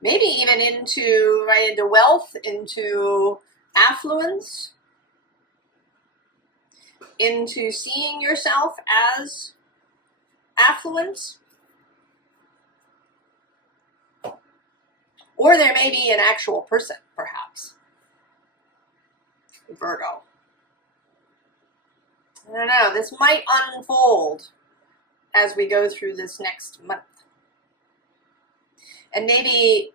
maybe even into, right, into wealth, into affluence, into seeing yourself as affluence. Or there may be an actual person, perhaps. Virgo. I don't know. This might unfold as we go through this next month. And maybe,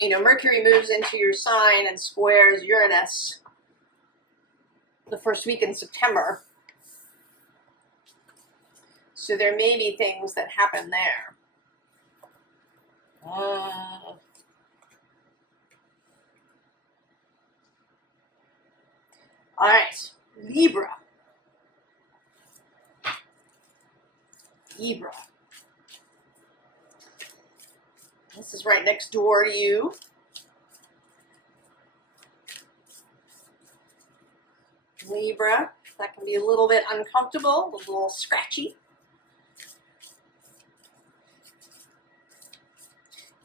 you know, Mercury moves into your sign and squares Uranus the first week in September. So there may be things that happen there. All right, Libra. This is right next door to you. Libra, that can be a little bit uncomfortable, a little scratchy.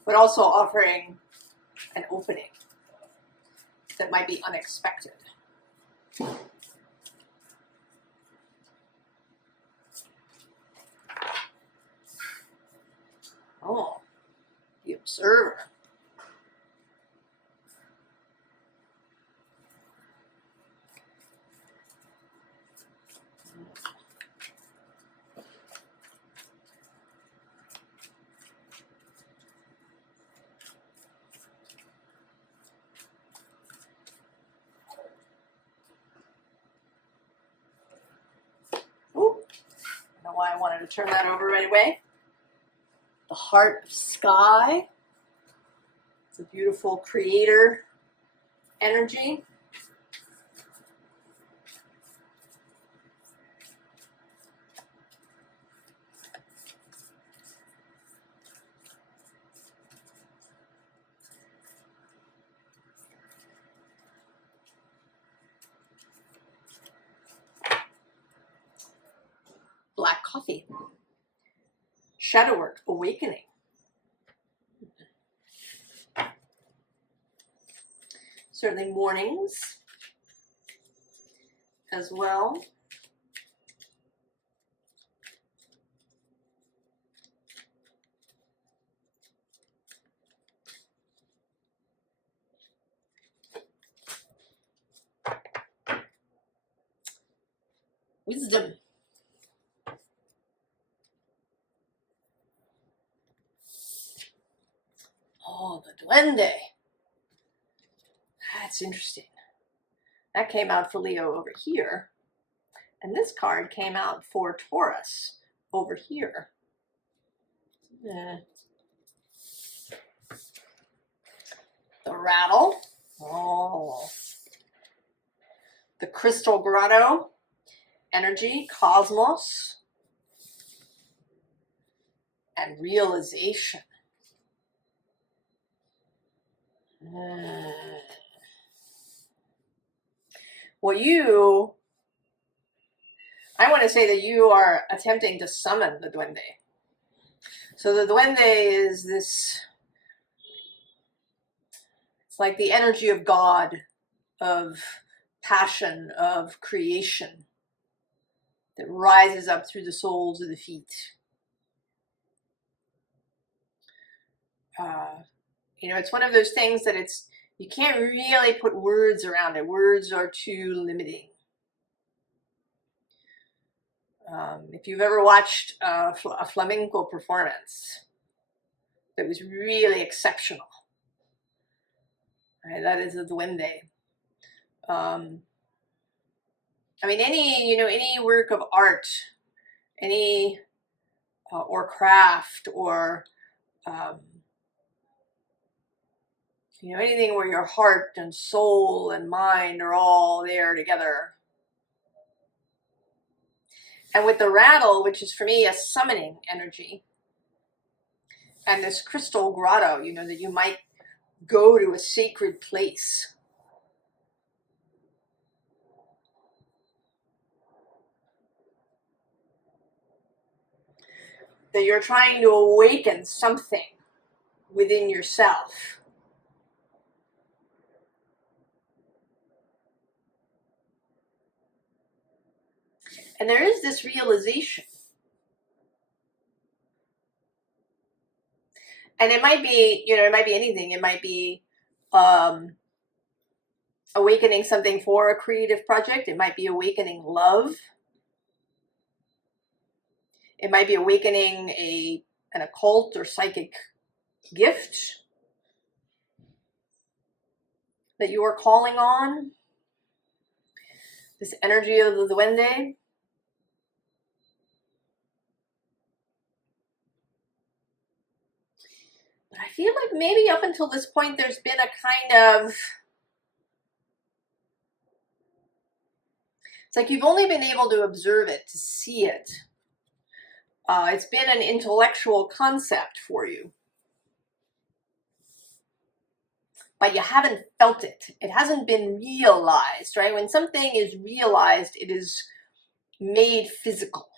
But also offering an opening that might be unexpected. Oh, the Observer. Why I wanted to turn that over right away. The Heart of Sky. It's a beautiful creator energy. Black Coffee. Shadow Work, Awakening. Certainly mornings as well. Wisdom. Oh, the Duende. That's interesting. That came out for Leo over here. And this card came out for Taurus over here. The Rattle. Oh. The Crystal Grotto. Energy, Cosmos. And Realization. Well, I want to say that you are attempting to summon the Duende. So the Duende is this, it's like the energy of God of passion, of creation that rises up through the soles of the feet. You know, it's one of those things that you can't really put words around it. Words are too limiting. If you've ever watched a flamenco performance that was really exceptional, right, that is the duende. I mean, any work of art, any or craft, or anything where your heart and soul and mind are all there together. And with the rattle, which is for me a summoning energy, and this crystal grotto, that you might go to a sacred place. That you're trying to awaken something within yourself. And there is this realization. And it might be, it might be anything. It might be awakening something for a creative project. It might be awakening love. It might be awakening an occult or psychic gift that you are calling on. This energy of the duende. But I feel like maybe up until this point there's been a kind of, it's like you've only been able to observe it, to see it. It's been an intellectual concept for you. But you haven't felt it. It hasn't been realized, right? When something is realized, it is made physical.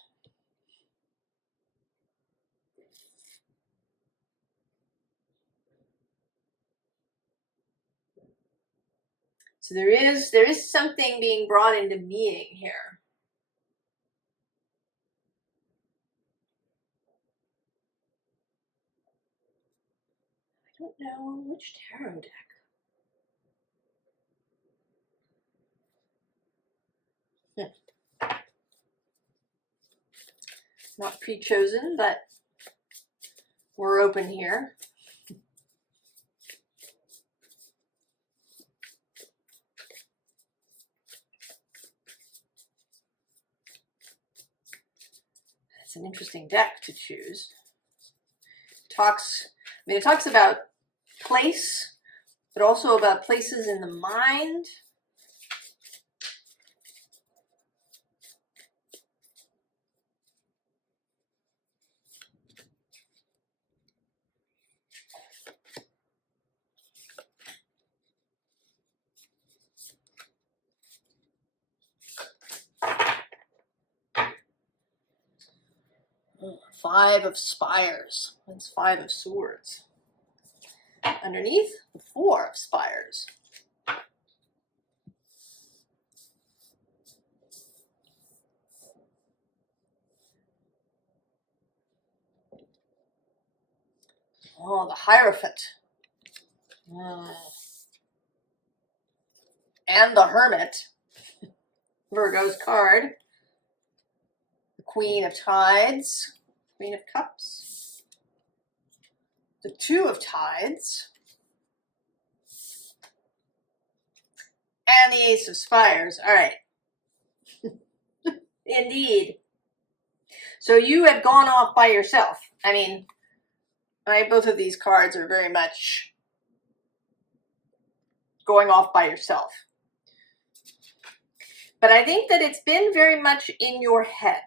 So there is something being brought into being here. I don't know which tarot deck. Not pre-chosen, but we're open here. It's an interesting deck to choose. It talks about place, but also about places in the mind. Five of Spires. That's Five of Swords. Underneath, the Four of Spires. Oh, the Hierophant. And the Hermit. Virgo's card. The Queen of Tides. Queen of Cups. The Two of Tides. And the Ace of Spires. All right. Indeed. So you have gone off by yourself. I mean, both of these cards are very much going off by yourself. But I think that it's been very much in your head.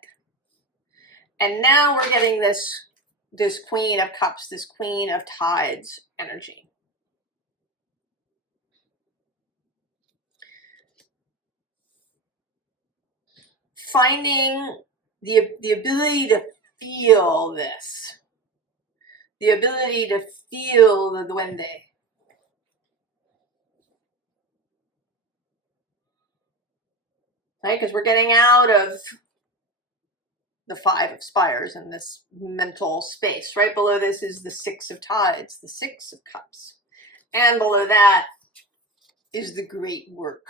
And now we're getting this Queen of Cups, this Queen of Tides energy. Finding the ability to feel this. The ability to feel the duende. right? Because we're getting out of the 5 of Spires in this mental space. Right below this is the 6 of Tides, the 6 of Cups. And below that is the great work.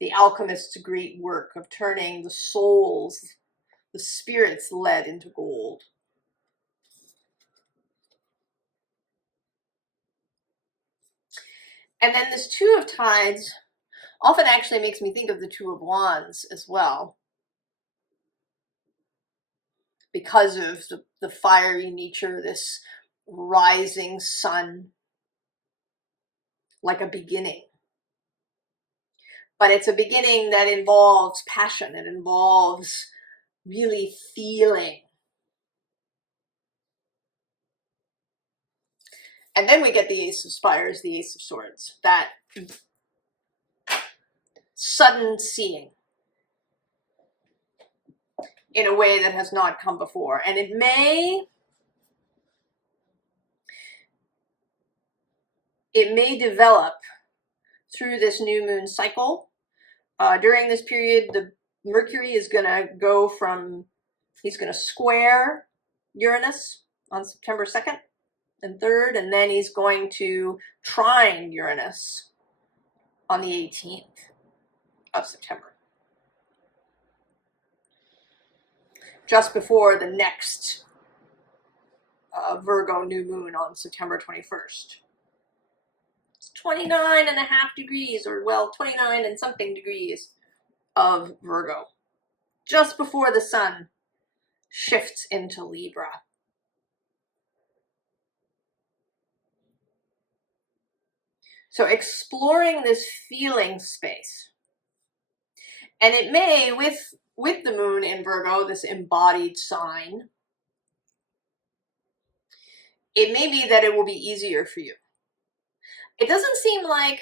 The alchemist's great work of turning the souls, the spirit's lead into gold. And then this 2 of Tides often actually makes me think of the 2 of Wands as well, because of the fiery nature, this rising sun, like a beginning. But it's a beginning that involves passion. It involves really feeling. And then we get the Ace of Spires, the Ace of Swords, that sudden seeing in a way that has not come before. And it may develop through this new moon cycle. During this period, the Mercury is going to go from, he's going to square Uranus on September 2nd and 3rd, and then he's going to trine Uranus on the 18th of September, just before the next Virgo new moon on September 21st. It's 29 and a half degrees, or well, 29 and something degrees of Virgo, just before the sun shifts into Libra. So exploring this feeling space. And it may, with the moon in Virgo, this embodied sign, it may be that it will be easier for you. It doesn't seem like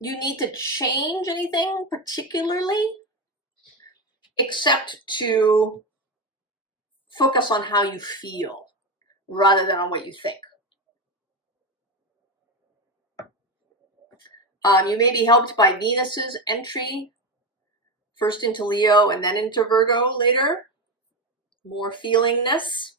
you need to change anything particularly, except to focus on how you feel rather than on what you think. You may be helped by Venus's entry, first into Leo and then into Virgo later. More feelingness.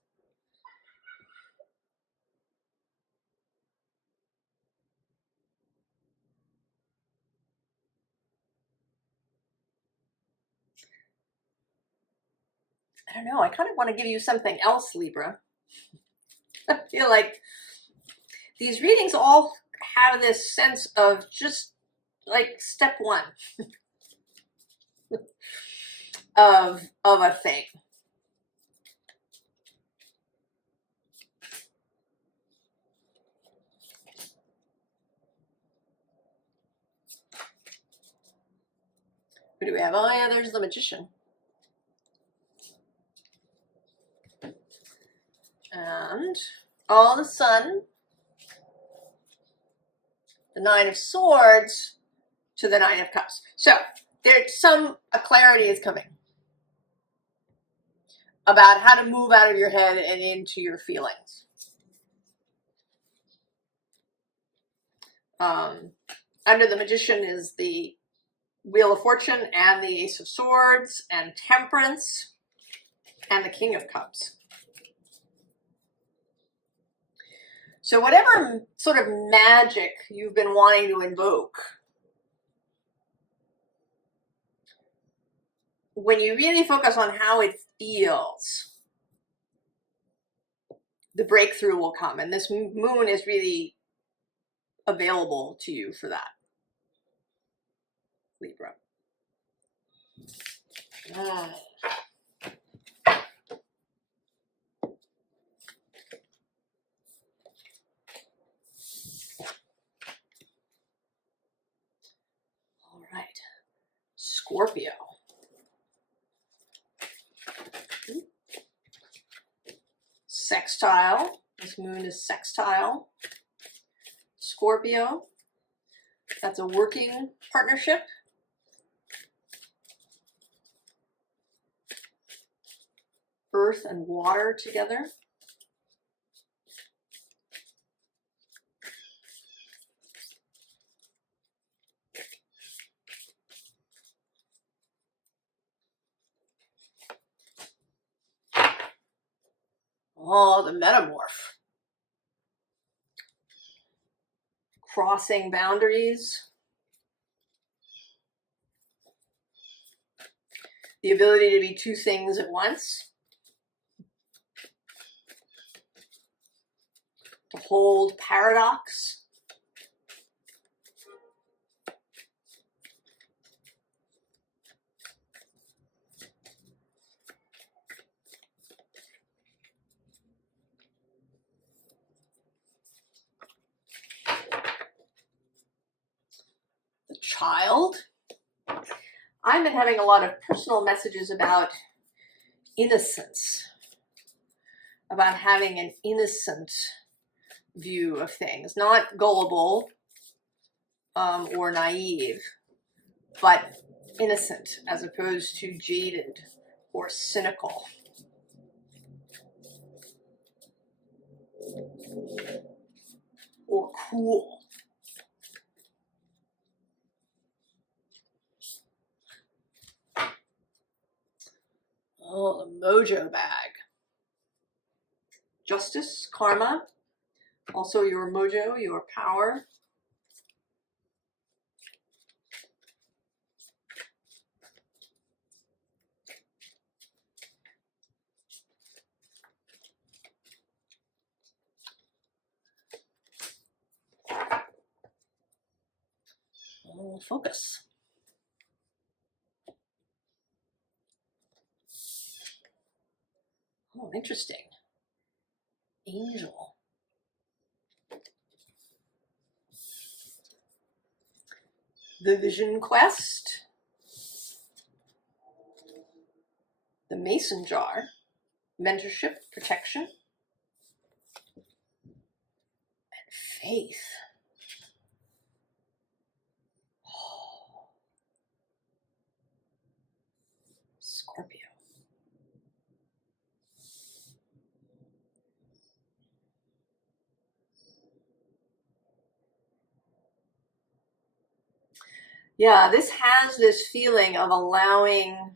I don't know, I kind of want to give you something else, Libra. I feel like these readings all have this sense of just like step 1 of a thing. Who do we have? Oh yeah, there's the Magician. And all the Sun, the 9 of Swords to the 9 of Cups. So there's a clarity is coming about how to move out of your head and into your feelings. Under the Magician is the Wheel of Fortune and the Ace of Swords and Temperance and the King of Cups. So whatever sort of magic you've been wanting to invoke, when you really focus on how it feels, the breakthrough will come. And this moon is really available to you for that, Libra. All right, Scorpio. Sextile. This moon is sextile. Scorpio. That's a working partnership. Earth and water together. Oh, the metamorph. Crossing boundaries. The ability to be two things at once. To hold paradox. The child. I've been having a lot of personal messages about innocence, about having an innocent view of things, not gullible or naive, but innocent as opposed to jaded or cynical. Or cool. Oh, the mojo bag. Justice, karma, also your mojo, your power. Oh, focus. Oh, interesting. Angel. The vision quest. The mason jar. Mentorship, protection. And faith. Oh. Scorpio. Yeah, this has this feeling of allowing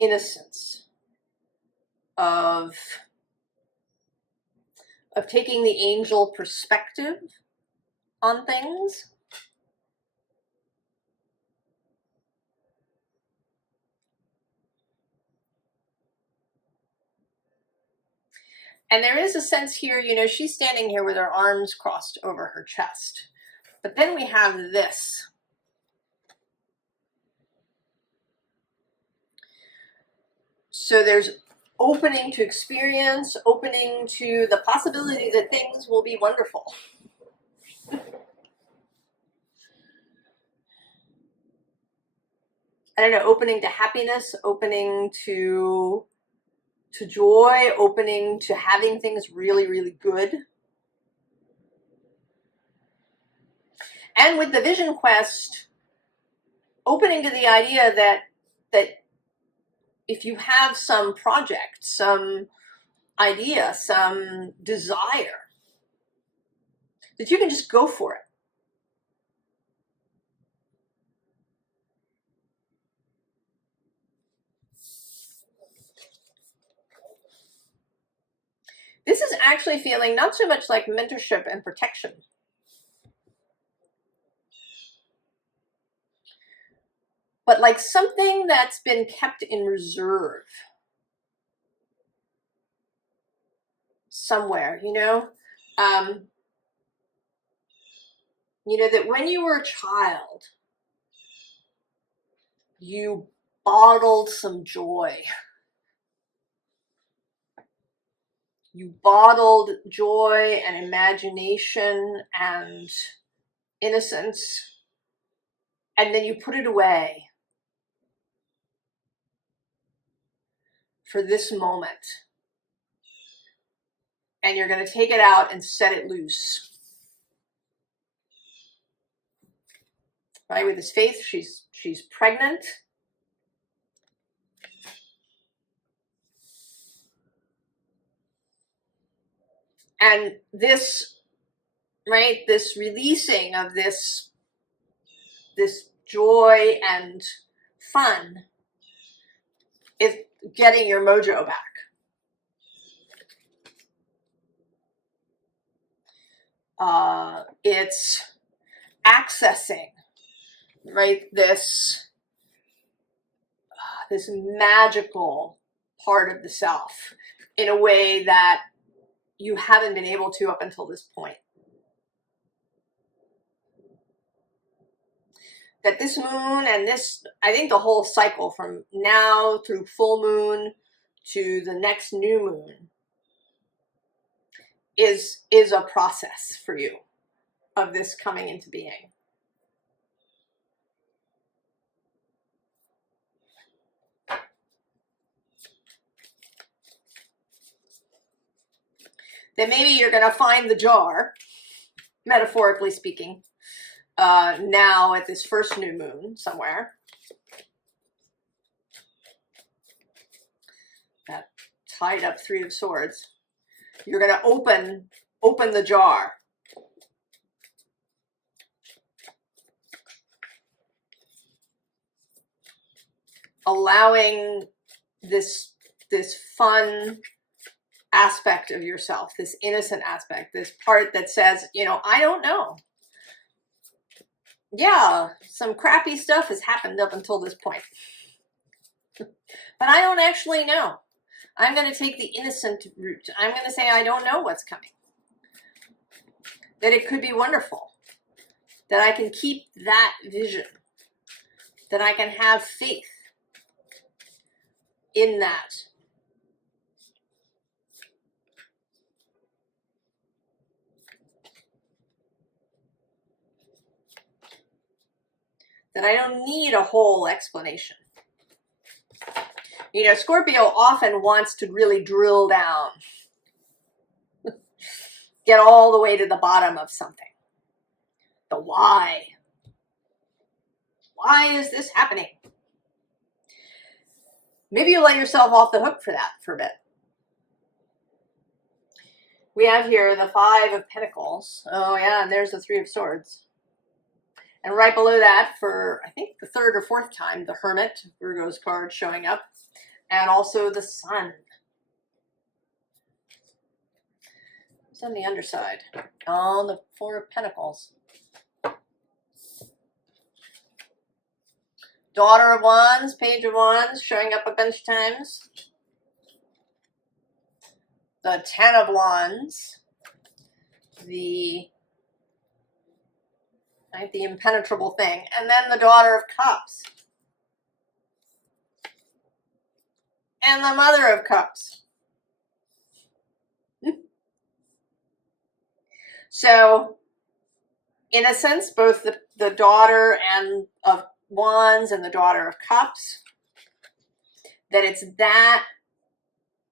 innocence, of taking the angel perspective on things. And there is a sense here, you know, she's standing here with her arms crossed over her chest. But then we have this. So there's opening to experience, opening to the possibility that things will be wonderful. I don't know, opening to happiness, opening to joy, opening to having things really, really good. And with the vision quest, opening to the idea that if you have some project, some idea, some desire, that you can just go for it. This is actually feeling not so much like mentorship and protection, but like something that's been kept in reserve somewhere, you know? You know, that when you were a child, you bottled some joy. You bottled joy and imagination and innocence, and then you put it away for this moment. And you're going to take it out and set it loose. Right, with this faith, she's pregnant. And this, right, this releasing of this joy and fun is getting your mojo back. It's accessing, right, this magical part of the self in a way that you haven't been able to up until this point. That this moon and this, I think the whole cycle from now through full moon to the next new moon is a process for you of this coming into being. That maybe you're going to find the jar, metaphorically speaking, now at this first new moon somewhere. That tied up Three of Swords. You're going to open the jar. Allowing this fun aspect of yourself, this innocent aspect, this part that says, you know, I don't know. Yeah, some crappy stuff has happened up until this point. But I don't actually know. I'm going to take the innocent route. I'm going to say I don't know what's coming. That it could be wonderful. That I can keep that vision. That I can have faith in that. That I don't need a whole explanation. You know, Scorpio often wants to really drill down. Get all the way to the bottom of something. The why. Why is this happening? Maybe you let yourself off the hook for that for a bit. We have here the Five of Pentacles. Oh yeah, and there's the Three of Swords. And right below that, for I think the third or fourth time, the Hermit, Virgo's card showing up. And also the Sun. It's on the underside. On the Four of Pentacles. Daughter of Wands, Page of Wands, showing up a bunch of times. The Ten of Wands. The impenetrable thing. And then the Daughter of Cups. And the Mother of Cups. So, in a sense, both the Daughter of Wands and the Daughter of Cups, that it's that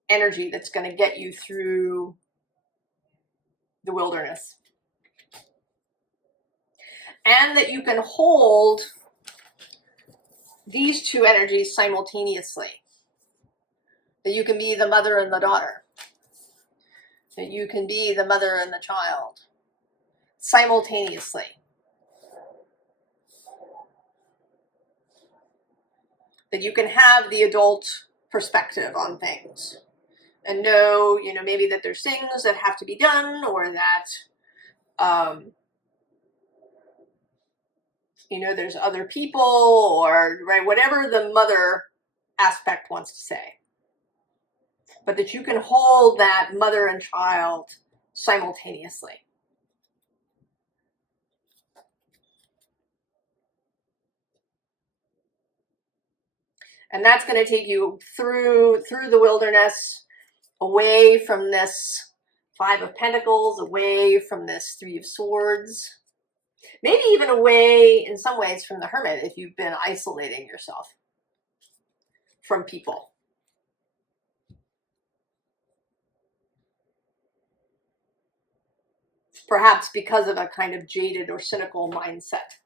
energy that's going to get you through the wilderness. And that you can hold these two energies simultaneously. That you can be the mother and the daughter. That you can be the mother and the child simultaneously. That you can have the adult perspective on things and know, you know, maybe that there's things that have to be done, or that, you know, there's other people, or, right, whatever the mother aspect wants to say. But that you can hold that mother and child simultaneously. And that's going to take you through the wilderness, away from this Five of Pentacles, away from this Three of Swords. Maybe even away, in some ways, from the Hermit if you've been isolating yourself from people. Perhaps because of a kind of jaded or cynical mindset.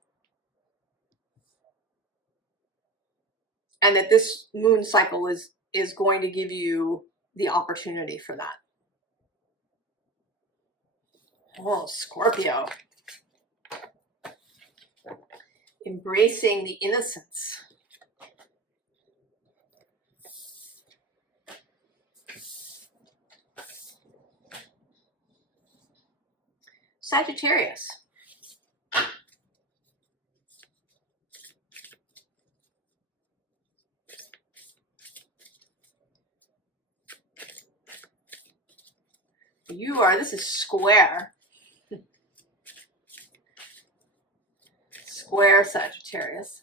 And that this moon cycle is going to give you the opportunity for that. Oh, Scorpio. Embracing the innocence. Sagittarius. This is square. Square Sagittarius.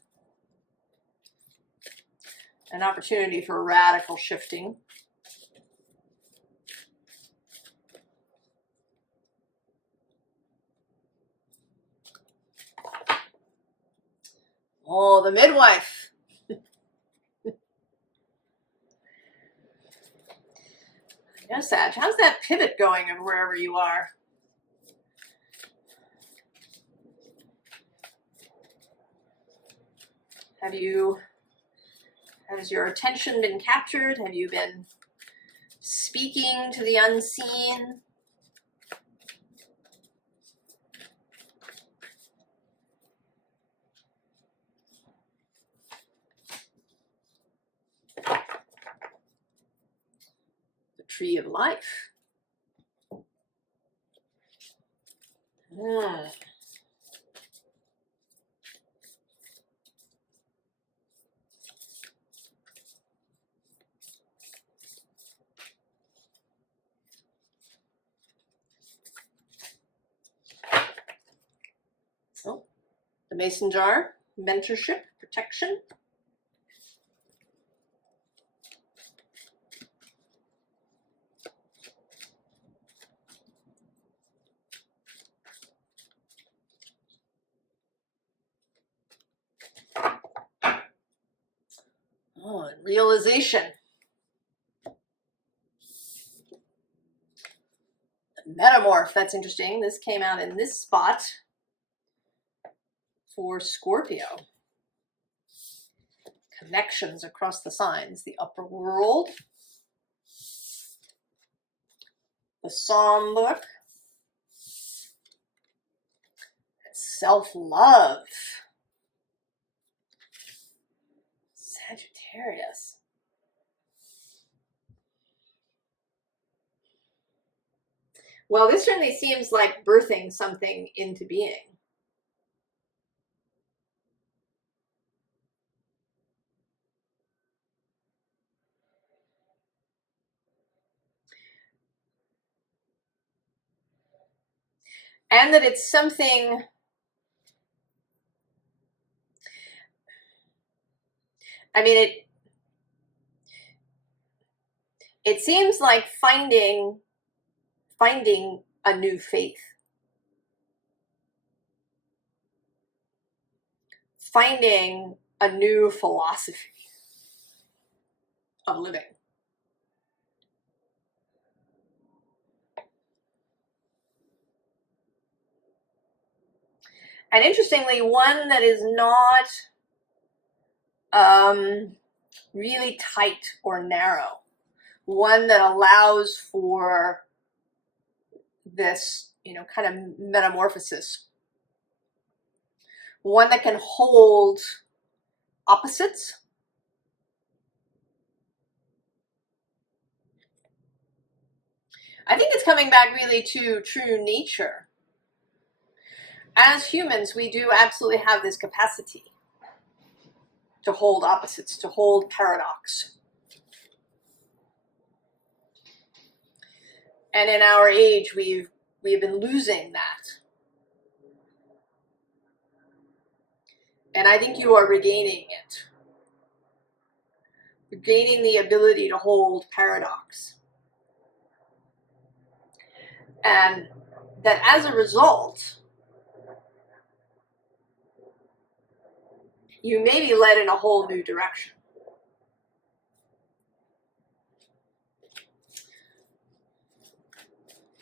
An opportunity for radical shifting. Oh, the midwife. Yeah, Sag, how's that pivot going of wherever you are? Has your attention been captured? Have you been speaking to the unseen? The tree of life. Oh, the mason jar, mentorship, protection. Oh, and realization. Metamorph, that's interesting. This came out in this spot for Scorpio. Connections across the signs. The upper world. The Psalm book. Self-love. Sagittarius. Well, this certainly seems like birthing something into being. And that it's something, I mean, it seems like finding a new faith. Finding a new philosophy of living. And interestingly, one that is not really tight or narrow. One that allows for this, kind of metamorphosis. One that can hold opposites. I think it's coming back really to true nature. As humans, we do absolutely have this capacity to hold opposites, to hold paradox. And in our age, we've been losing that. And I think you are regaining it. Regaining the ability to hold paradox. And that as a result, you may be led in a whole new direction.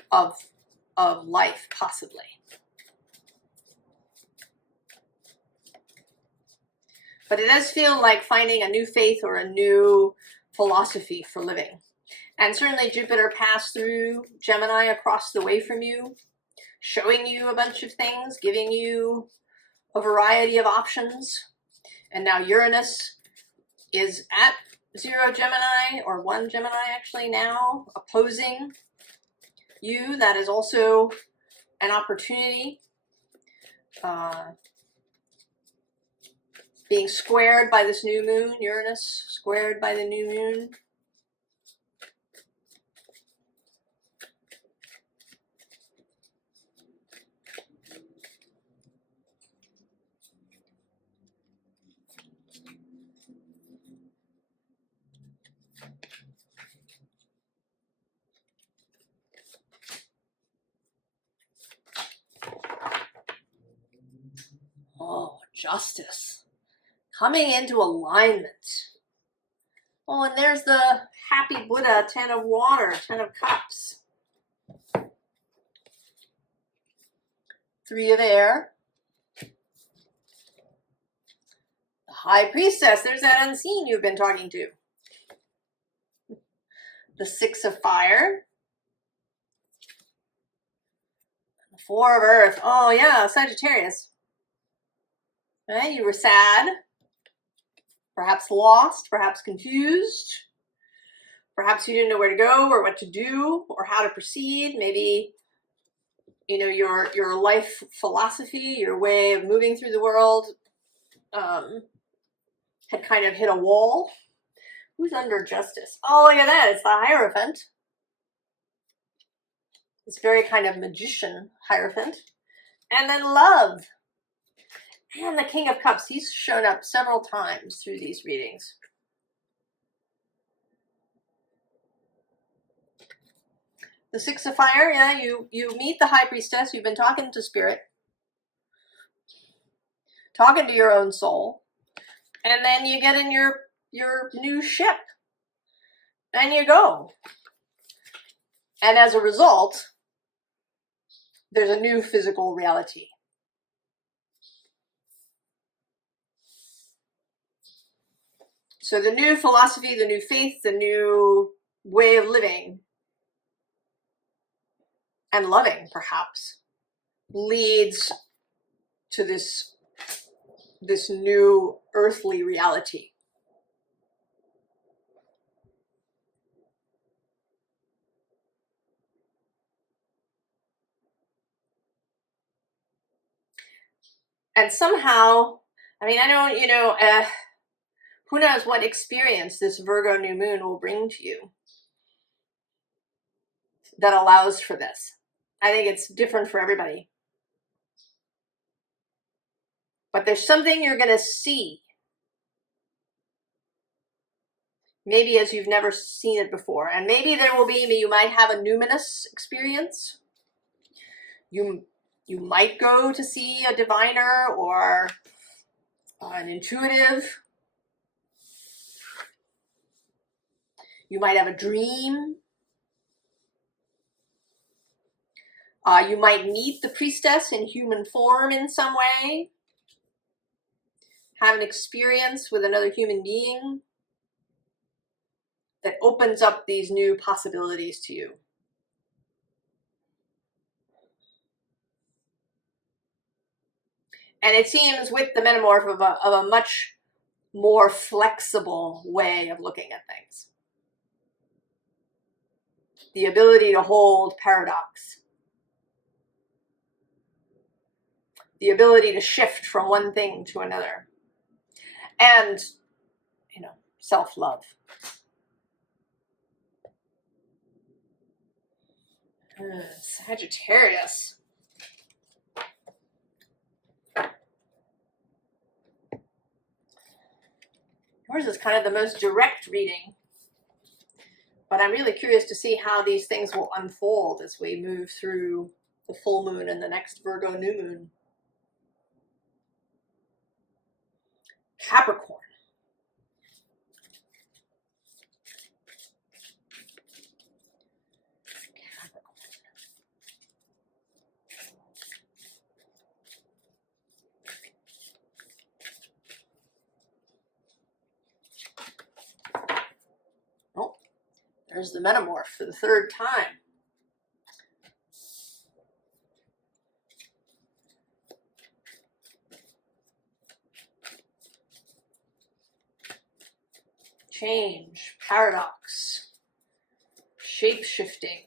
Of life, possibly. But it does feel like finding a new faith or a new philosophy for living. And certainly Jupiter passed through Gemini across the way from you, showing you a bunch of things, giving you a variety of options. And now Uranus is at 0 Gemini, or 1 Gemini actually now, opposing you. That is also an opportunity, being squared by this new moon, Uranus squared by the new moon. Oh, justice. Coming into alignment. Oh, and there's the happy Buddha, 10 of water, 10 of cups. 3 of air. The high priestess, there's that unseen you've been talking to. The 6 of fire. The 4 of earth. Oh yeah, Sagittarius. Right? You were sad, perhaps lost, perhaps confused. Perhaps you didn't know where to go or what to do or how to proceed. Maybe, you know, your life philosophy, your way of moving through the world had kind of hit a wall. Who's under justice? Oh, look at that. It's the Hierophant. This very kind of magician Hierophant. And then love. And the King of Cups. He's shown up several times through these readings. The 6 of fire, yeah, you meet the high priestess. You've been talking to spirit. Talking to your own soul. And then you get in your new ship. And you go. And as a result, there's a new physical reality. So the new philosophy, the new faith, the new way of living and loving, perhaps, leads to this new earthly reality. And somehow, I mean, I don't, you know, who knows what experience this Virgo new moon will bring to you that allows for this. I think it's different for everybody. But there's something you're going to see. Maybe as you've never seen it before. And maybe there will be, you might have a numinous experience. You might go to see a diviner or an intuitive. You might have a dream. You might meet the priestess in human form in some way. Have an experience with another human being that opens up these new possibilities to you. And it seems with the metamorph of a much more flexible way of looking at things. The ability to hold paradox. The ability to shift from one thing to another. And, you know, self-love. Sagittarius. Yours is kind of the most direct reading. But I'm really curious to see how these things will unfold as we move through the full moon and the next Virgo new moon. Capricorn. Oh, there's the metamorph for the 3rd time. Change, paradox, shape-shifting.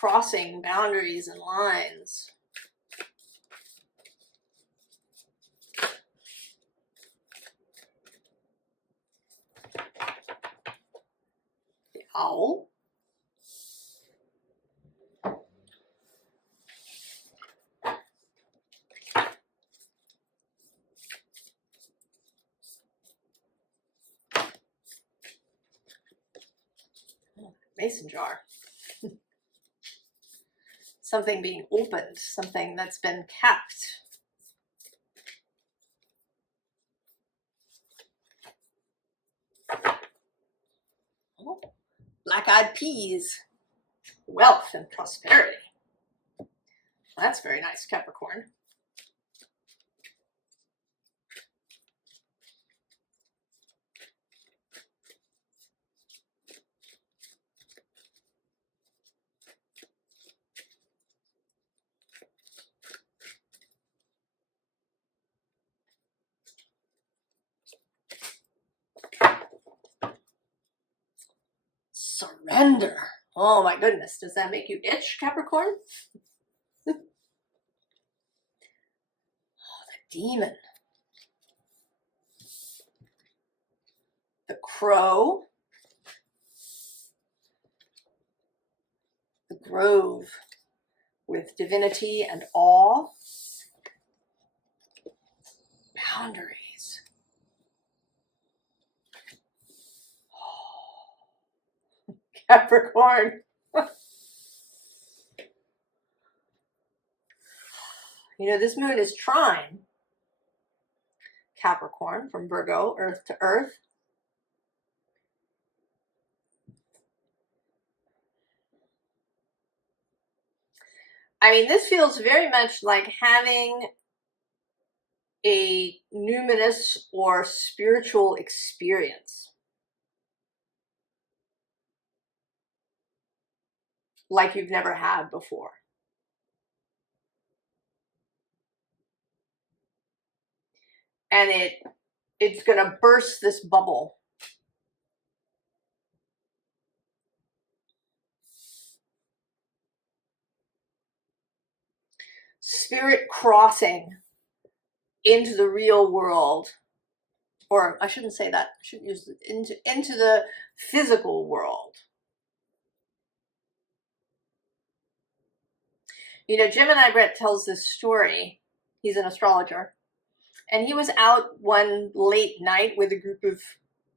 crossing boundaries and lines. The owl. Mason jar. Something being opened, something that's been kept. Oh, black-eyed peas, wealth and prosperity. That's very nice, Capricorn. Surrender. Oh my goodness, does that make you itch, Capricorn? Oh, the demon. The crow. The grove with divinity and awe. Boundaries. Oh, Capricorn. You know, this moon is trine Capricorn from Virgo, Earth to Earth. I mean, this feels very much like having a numinous or spiritual experience, like you've never had before. And it's going to burst this bubble. Spirit crossing into the real world, or I shouldn't say that. I shouldn't use it, into the physical world. You know, Gemini Brett tells this story. He's an astrologer. And he was out one late night with a group of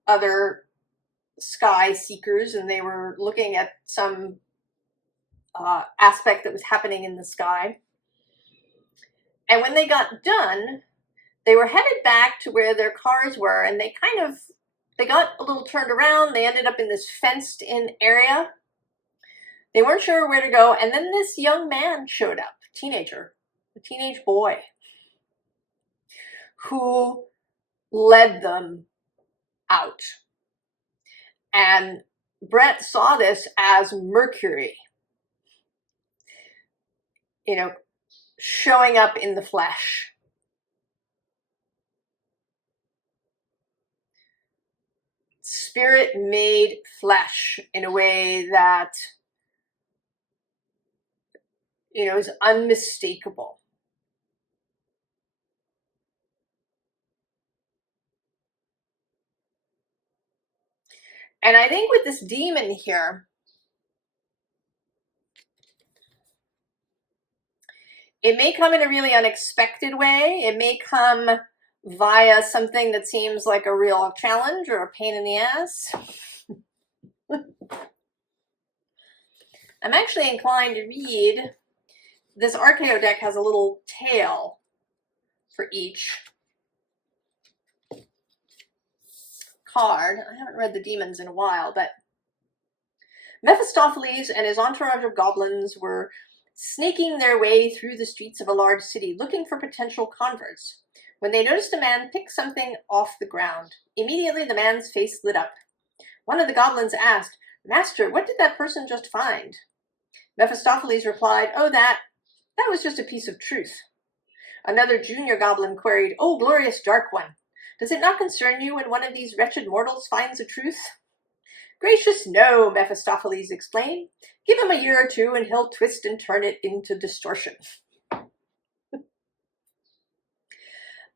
other sky seekers, and they were looking at some aspect that was happening in the sky. And when they got done, they were headed back to where their cars were, and they got a little turned around. They ended up in this fenced-in area. They weren't sure where to go, and then this young man showed up, a teenage boy, who led them out. And Brett saw this as Mercury, you know, showing up in the flesh. Spirit made flesh in a way that, you know, is unmistakable. And I think with this demon here, it may come in a really unexpected way. It may come via something that seems like a real challenge or a pain in the ass. I'm actually inclined to read. This archeo deck has a little tale for each card. I haven't read the demons in a while, but Mephistopheles and his entourage of goblins were snaking their way through the streets of a large city looking for potential converts when they noticed a man pick something off the ground. Immediately the man's face lit up. One of the goblins asked, "Master, what did that person just find?" Mephistopheles replied, "Oh, that was just a piece of truth." Another junior goblin queried, "Oh, glorious dark one, does it not concern you when one of these wretched mortals finds a truth?" Gracious no, Mephistopheles explained. Give him a year or two and he'll twist and turn it into distortion.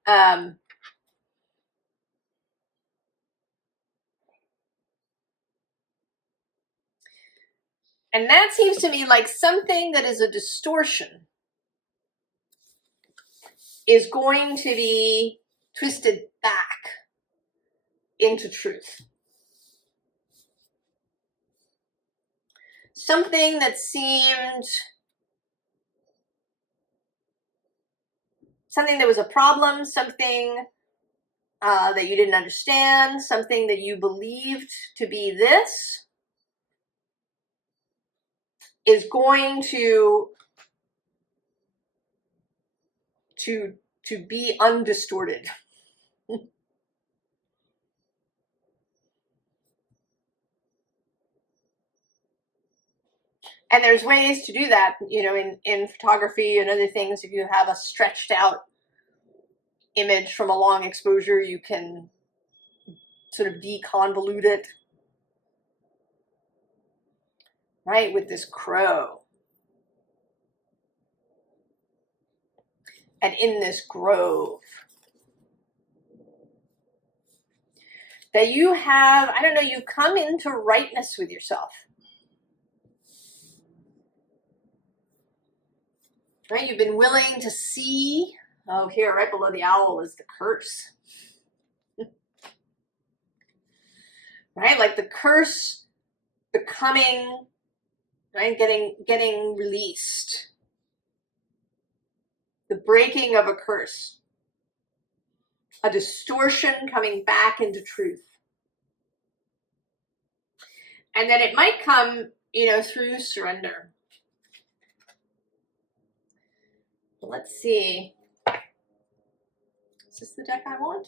And that seems to me like something that is a distortion is going to be twisted back into truth. Something that seemed, something that was a problem, something that you didn't understand, something that you believed to be this, is going to be undistorted. And there's ways to do that, you know, in photography and other things. If you have a stretched out image from a long exposure, you can sort of deconvolute it. Right, with this crow. And in this grove. That you have, I don't know, you come into rightness with yourself. Right, you've been willing to see. Oh, here, right below the owl is the curse. Right, like the curse becoming, right, getting released. The breaking of a curse. A distortion coming back into truth. And then it might come, you know, through surrender. Let's see. Is this the deck I want?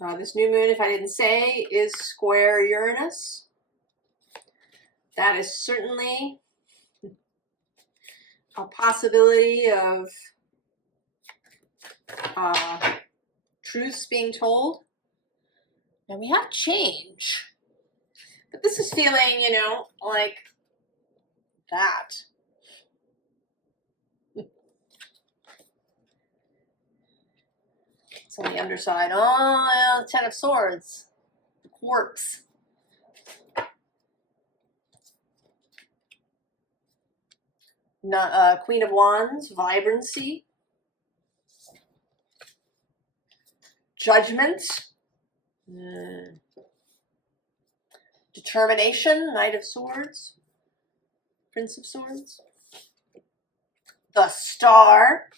No. This new moon, if I didn't say, is square Uranus. That is certainly a possibility of truths being told. And we have change. But this is feeling, you know, like that. It's on the underside. Oh, yeah, Ten of Swords. Quartz. Queen of Wands, vibrancy. Judgment. Determination, Knight of Swords. Prince of Swords. The Star.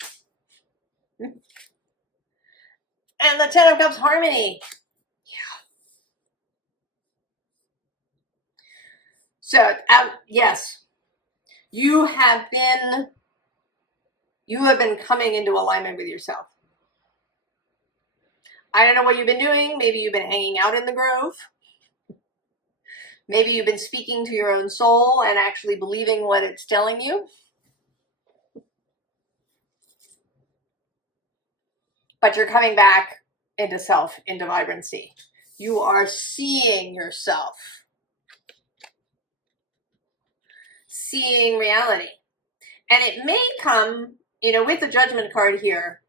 And the Ten of Cups, harmony. Yeah. So, yes, you have been coming into alignment with yourself. I don't know what you've been doing. Maybe you've been hanging out in the grove. Maybe you've been speaking to your own soul and actually believing what it's telling you. But you're coming back into self, into vibrancy. You are seeing yourself. Seeing reality. And it may come, you know, with the Judgment card here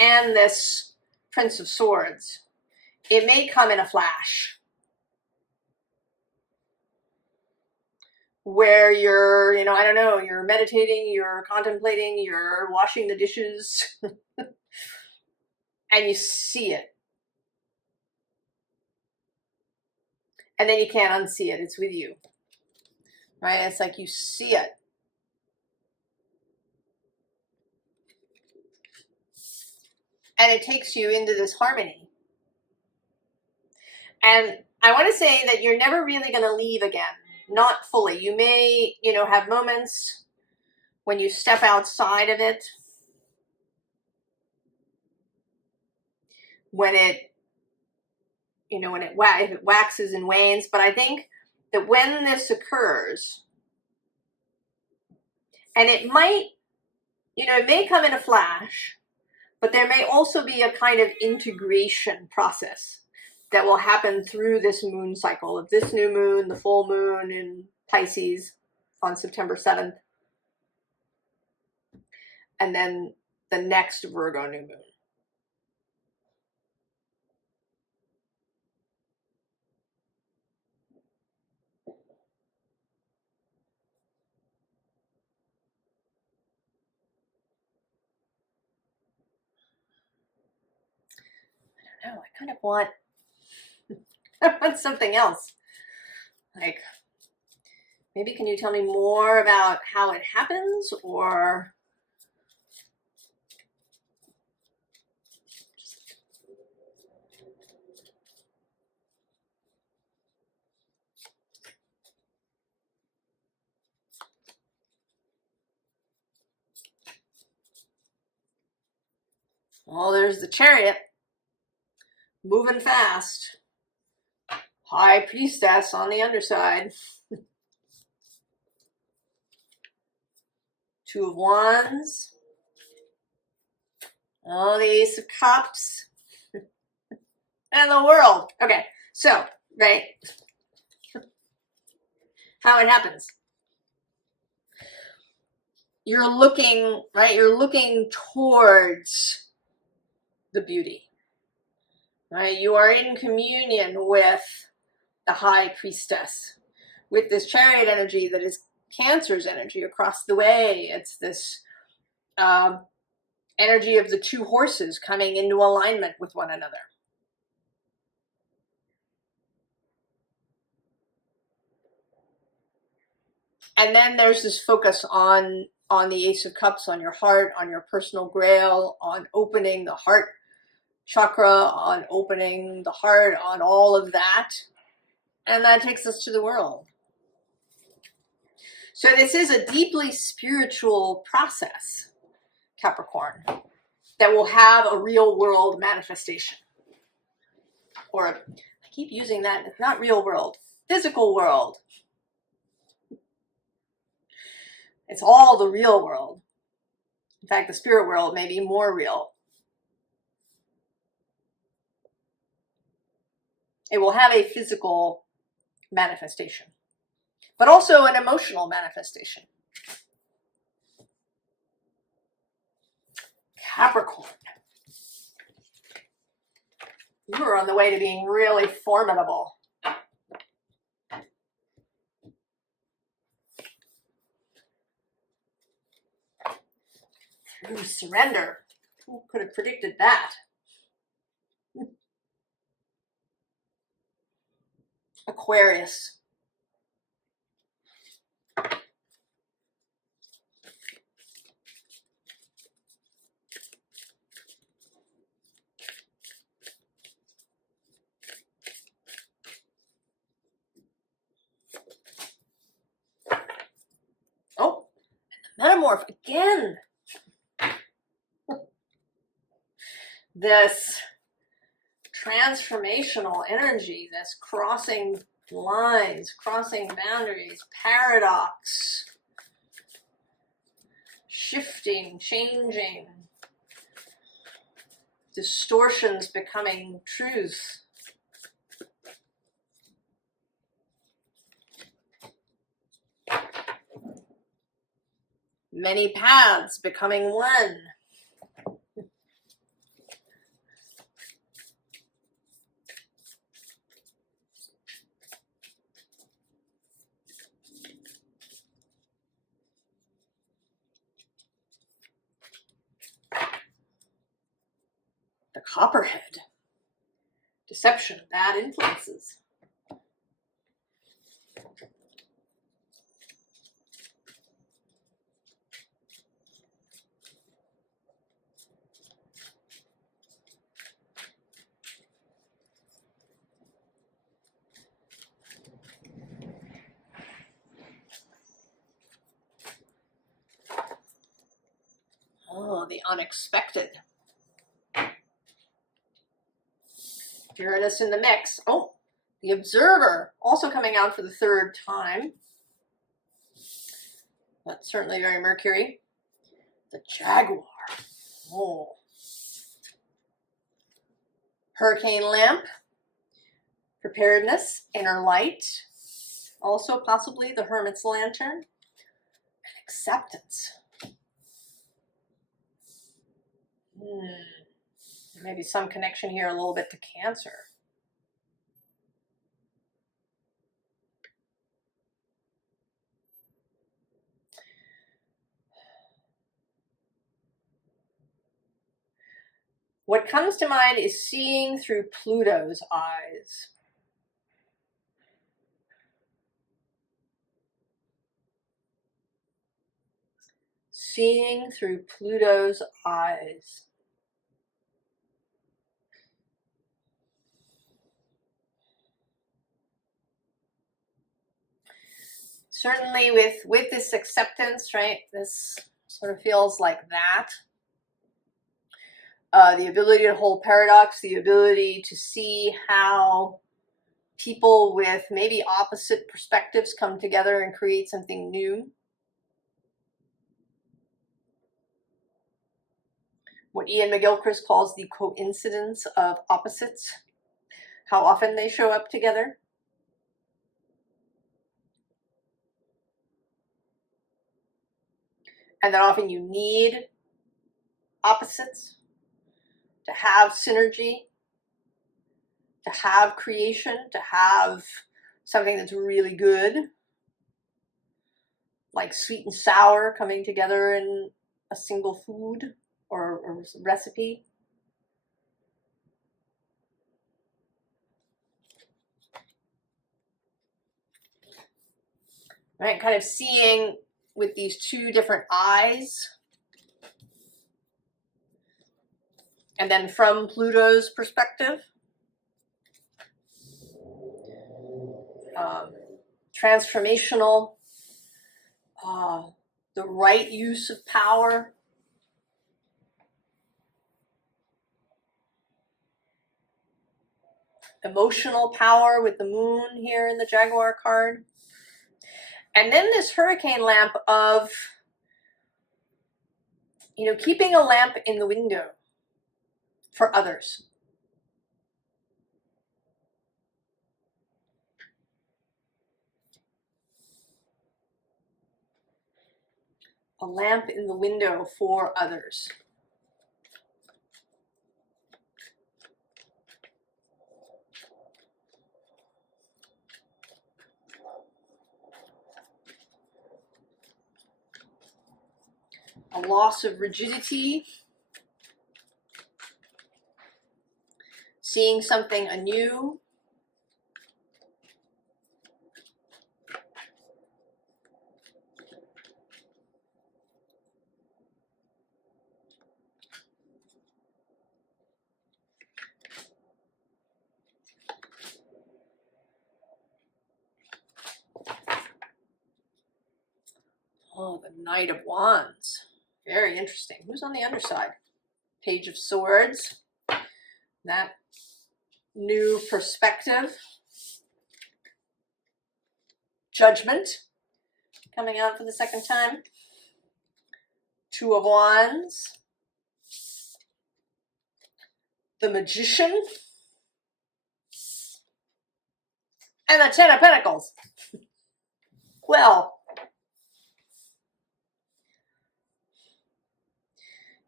and this Prince of Swords, it may come in a flash. Where you're, you know, I don't know, you're meditating, you're contemplating, you're washing the dishes, and you see it. And then you can't unsee it, it's with you. Right? It's like you see it. And it takes you into this harmony. And I want to say that you're never really going to leave again. Not fully. You may, you know, have moments when you step outside of it, when it, you know, when it waxes and wanes. But I think that when this occurs, and it might, you know, it may come in a flash, but there may also be a kind of integration process that will happen through this moon cycle of this new moon, the full moon in Pisces on September 7th, and then the next Virgo new moon. I don't know, I kind of want, I want something else. Like, maybe can you tell me more about how it happens, or well, there's the Chariot moving fast. High Priestess on the underside. Two of Wands. Oh, the Ace of Cups. And the World. Okay, so, right. How it happens. You're looking, right? You're looking towards the beauty. Right? You are in communion with the High Priestess, with this Chariot energy that is Cancer's energy across the way. It's this energy of the two horses coming into alignment with one another. And then there's this focus on the Ace of Cups, on your heart, on your personal grail, on opening the heart chakra, on opening the heart, on all of that. And that takes us to the world. So this is a deeply spiritual process, Capricorn, that will have a real world manifestation. Or, I keep using that, it's not real world, physical world. It's all the real world. In fact, the spirit world may be more real. It will have a physical manifestation, but also an emotional manifestation. Capricorn. You are on the way to being really formidable. Through surrender. Who could have predicted that? Aquarius. Oh, Metamorph again. This transformational energy, this crossing lines, crossing boundaries, paradox, shifting, changing, distortions becoming truth. Many paths becoming one. The Copperhead. Deception, bad influences. Oh, the unexpected. Uranus in the mix. Oh, the Observer, also coming out for the third time. That's certainly very Mercury. The Jaguar. Oh. Hurricane Lamp. Preparedness, Inner Light. Also possibly the Hermit's Lantern. And Acceptance. Maybe some connection here a little bit to Cancer. What comes to mind is seeing through Pluto's eyes. Seeing through Pluto's eyes. Certainly with this acceptance, right, this sort of feels like that. The ability to hold paradox, the ability to see how people with maybe opposite perspectives come together and create something new. What Ian McGilchrist calls the coincidence of opposites. How often they show up together. And that often you need opposites to have synergy, to have creation, to have something that's really good, like sweet and sour coming together in a single food or recipe. Right, kind of seeing with these two different eyes. And then from Pluto's perspective, transformational, the right use of power. Emotional power with the moon here in the Jaguar card. And then this hurricane lamp of, you know, keeping a lamp in the window for others. A lamp in the window for others. A loss of rigidity. Seeing something anew. Oh, the Knight of Wands. Very interesting. Who's on the underside? Page of Swords. That new perspective. Judgment. Coming out for the second time. Two of Wands. The Magician. And the Ten of Pentacles. Well,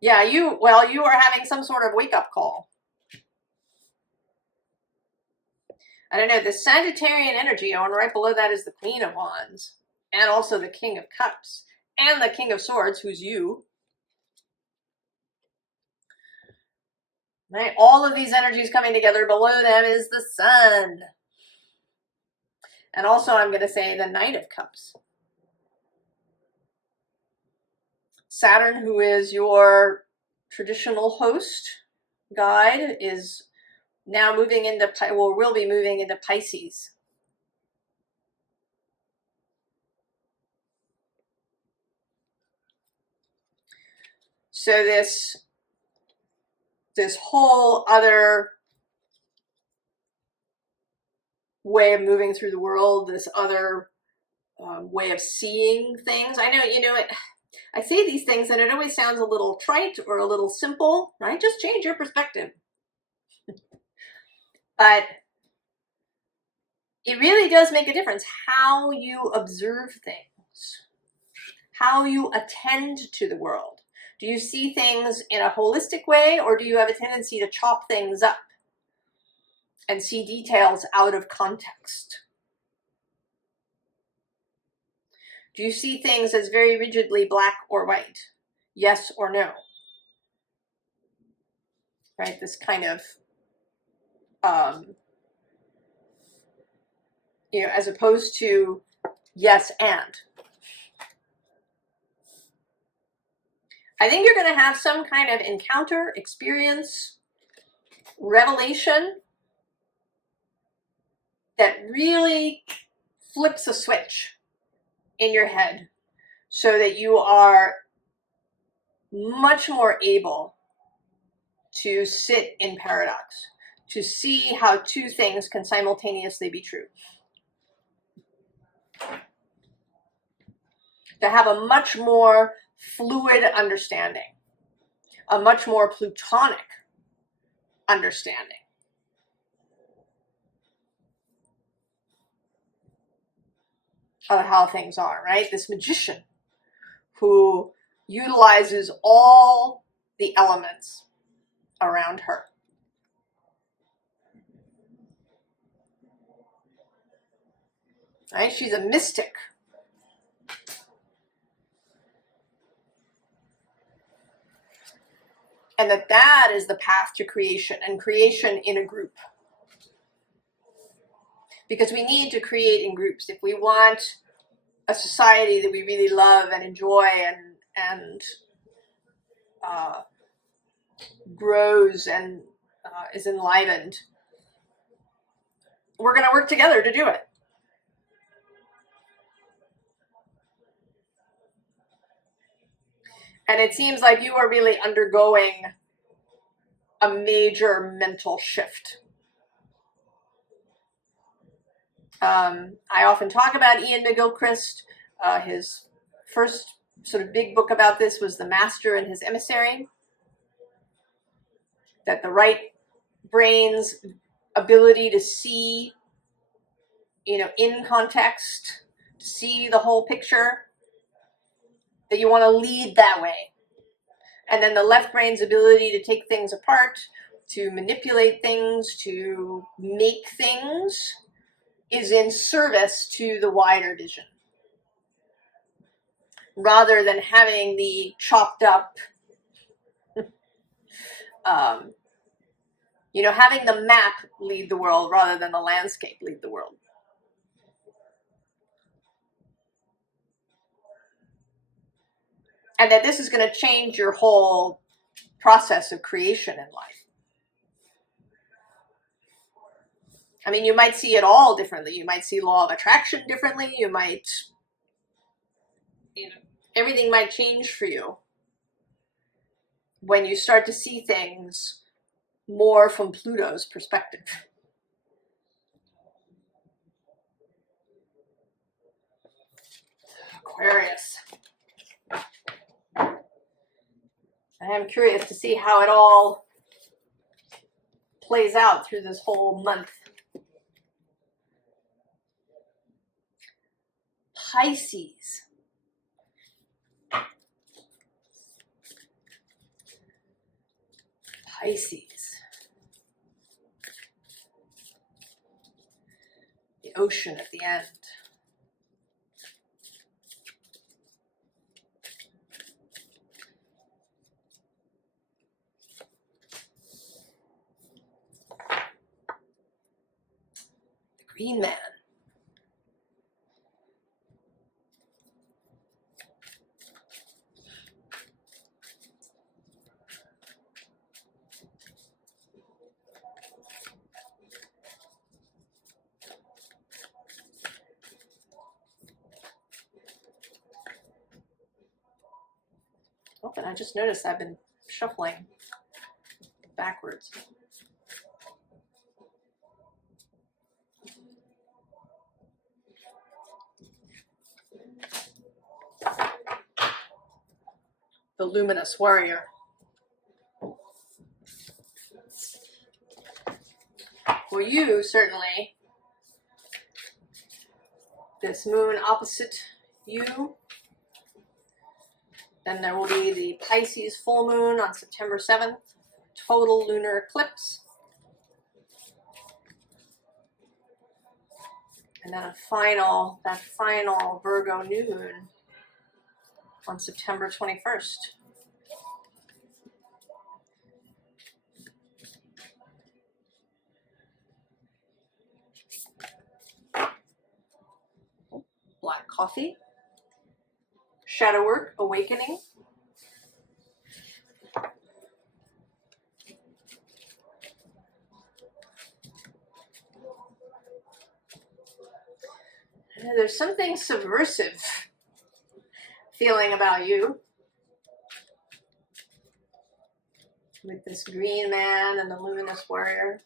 yeah, you are having some sort of wake-up call. I don't know, the Sagittarian energy, and right below that is the Queen of Wands, and also the King of Cups, and the King of Swords, who's you. Right? All of these energies coming together. Below them is the Sun. And also, I'm going to say the Knight of Cups. Saturn, who is your traditional host, guide, is now moving into, well, will be moving into Pisces. So this whole other way of moving through the world, this other way of seeing things. I know, you know, I say these things and it always sounds a little trite or a little simple, right? Just change your perspective. But it really does make a difference how you observe things, how you attend to the world. Do you see things in a holistic way, or do you have a tendency to chop things up and see details out of context? Do you see things as very rigidly black or white? Yes or no? Right, this kind of, you know, as opposed to yes and. I think you're going to have some kind of encounter, experience, revelation that really flips a switch in your head so that you are much more able to sit in paradox, to see how two things can simultaneously be true. To have a much more fluid understanding, a much more plutonic understanding of how things are, right? This magician who utilizes all the elements around her. Right? She's a mystic. And that is the path to creation, and creation in a group. Because we need to create in groups. If we want a society that we really love and enjoy and grows and is enlivened, we're going to work together to do it. And it seems like you are really undergoing a major mental shift. I often talk about Ian McGilchrist. His first sort of big book about this was The Master and His Emissary. That the right brain's ability to see, you know, in context, to see the whole picture, that you want to lead that way. And then the left brain's ability to take things apart, to manipulate things, to make things, is in service to the wider vision. Rather than having the chopped up, you know, having the map lead the world rather than the landscape lead the world. And that this is going to change your whole process of creation in life. I mean, you might see it all differently. You might see law of attraction differently. You might, you know, everything might change for you when you start to see things more from Pluto's perspective. Aquarius. I am curious to see how it all plays out through this whole month. Pisces. Pisces. The ocean at the end. The Green Man. Oh, and I just noticed I've been shuffling backwards. The Luminous Warrior. For you, certainly, this moon opposite you. Then there will be the Pisces full moon on September 7th, total lunar eclipse. And then that final Virgo new moon on September 21st. Black coffee. Shadow work, awakening. There's something subversive feeling about you with this green man and the luminous warrior.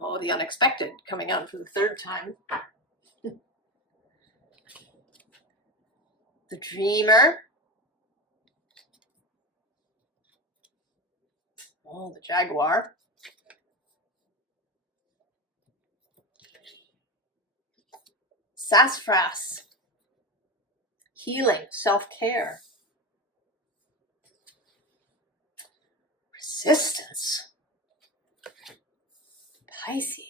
Oh, the unexpected coming out for the third time. The dreamer. Oh, the jaguar. Sassafras. Healing, self-care. Resistance. Pisces.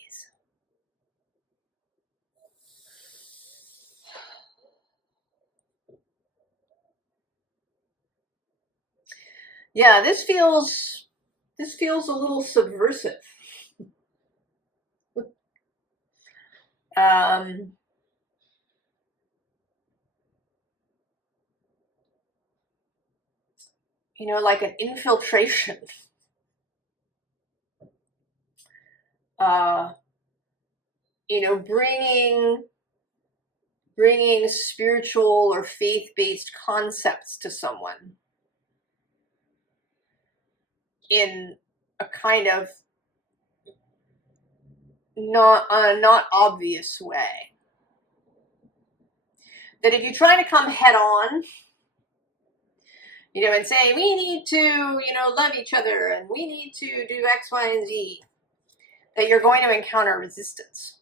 Yeah, this feels a little subversive. You know, like an infiltration. You know, bringing spiritual or faith-based concepts to someone in a kind of not obvious way. That if you try to come head on, you know, and say, we need to, you know, love each other and we need to do X, Y, and Z, that you're going to encounter resistance.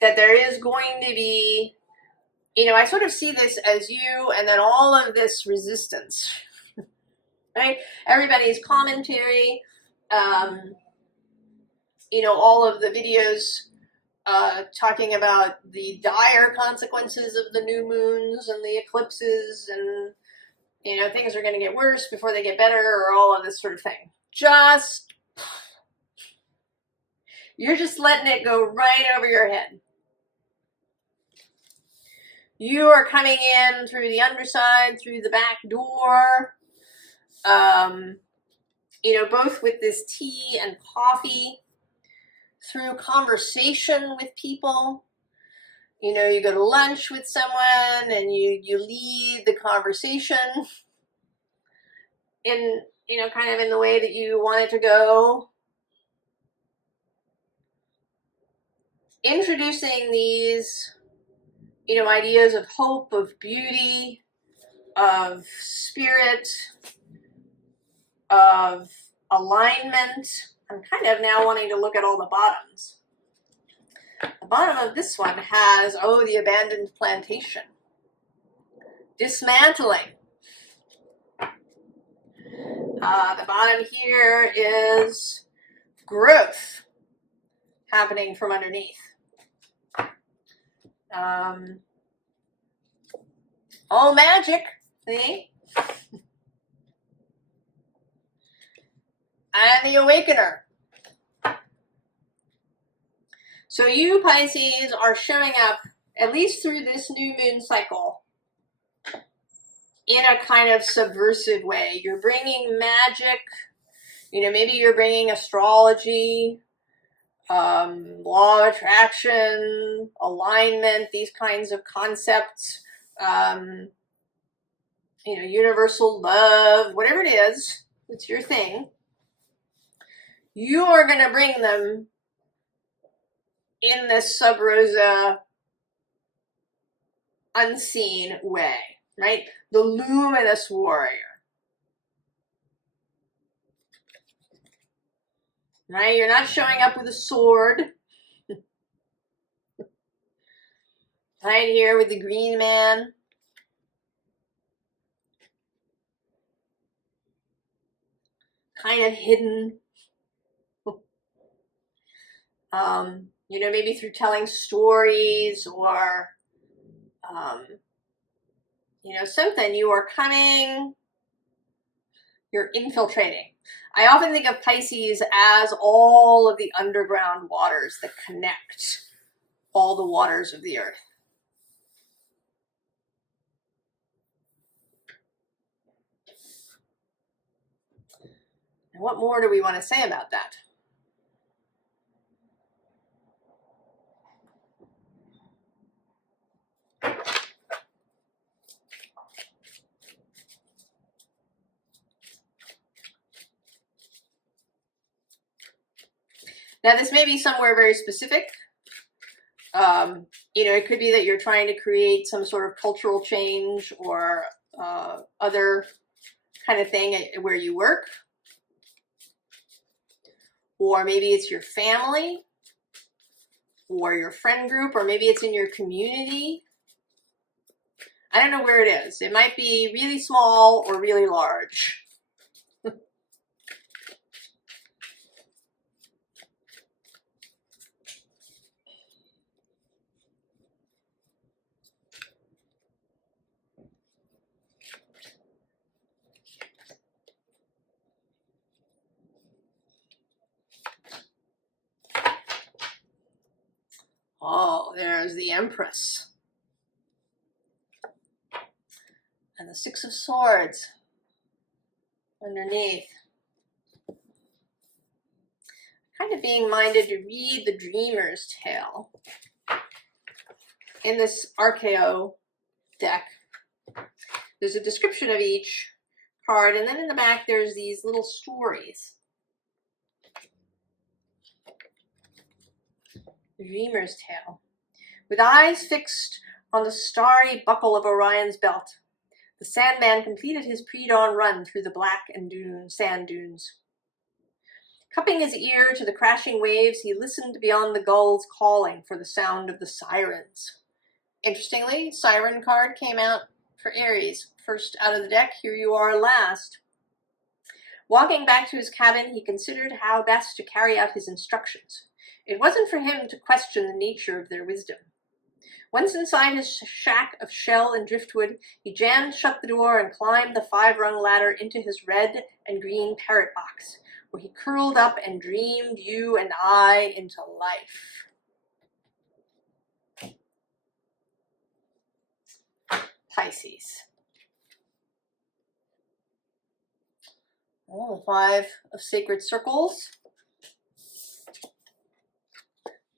That there is going to be, you know, I sort of see this as you and then all of this resistance, right? Everybody's commentary, you know, all of the videos talking about the dire consequences of the new moons and the eclipses and, you know, things are going to get worse before they get better or all of this sort of thing. You're just letting it go right over your head. You are coming in through the underside, through the back door, you know, both with this tea and coffee, through conversation with people. You know, you go to lunch with someone and you lead the conversation in, you know, kind of in the way that you want it to go. Introducing these, you know, ideas of hope, of beauty, of spirit, of alignment. I'm kind of now wanting to look at all the bottoms. The bottom of this one has, oh, the abandoned plantation. Dismantling. The bottom here is growth happening from underneath. All magic, see? And the awakener. So you, Pisces, are showing up, at least through this new moon cycle, in a kind of subversive way. You're bringing magic, You know, maybe you're bringing astrology, law of attraction, alignment, these kinds of concepts, you know, universal love, whatever it is, it's your thing. You are going to bring them in this sub rosa unseen way, right? The luminous warrior. Right? You're not showing up with a sword. Right here with the green man. Kind of hidden. You know, maybe through telling stories or, you know, something. You are coming, you're infiltrating. I often think of Pisces as all of the underground waters that connect all the waters of the earth. And what more do we want to say about that? Now, this may be somewhere very specific. You know, it could be that you're trying to create some sort of cultural change or other kind of thing where you work. Or maybe it's your family or your friend group, or maybe it's in your community. I don't know where it is. It might be really small or really large. Oh, there's the Empress. And the Six of Swords underneath. Kind of being minded to read the Dreamer's Tale in this archeo deck. There's a description of each card, and then in the back there's these little stories. Dreamer's Tale. With eyes fixed on the starry buckle of Orion's belt, the Sandman completed his pre-dawn run through the black and sand dunes. Cupping his ear to the crashing waves, he listened beyond the gulls calling for the sound of the sirens. Interestingly, Siren card came out for Aries. First out of the deck, here you are last. Walking back to his cabin, he considered how best to carry out his instructions. It wasn't for him to question the nature of their wisdom. Once inside his shack of shell and driftwood, he jammed shut the door and climbed the 5-rung ladder into his red and green parrot box, where he curled up and dreamed you and I into life. Pisces. Well, the 5 of sacred circles.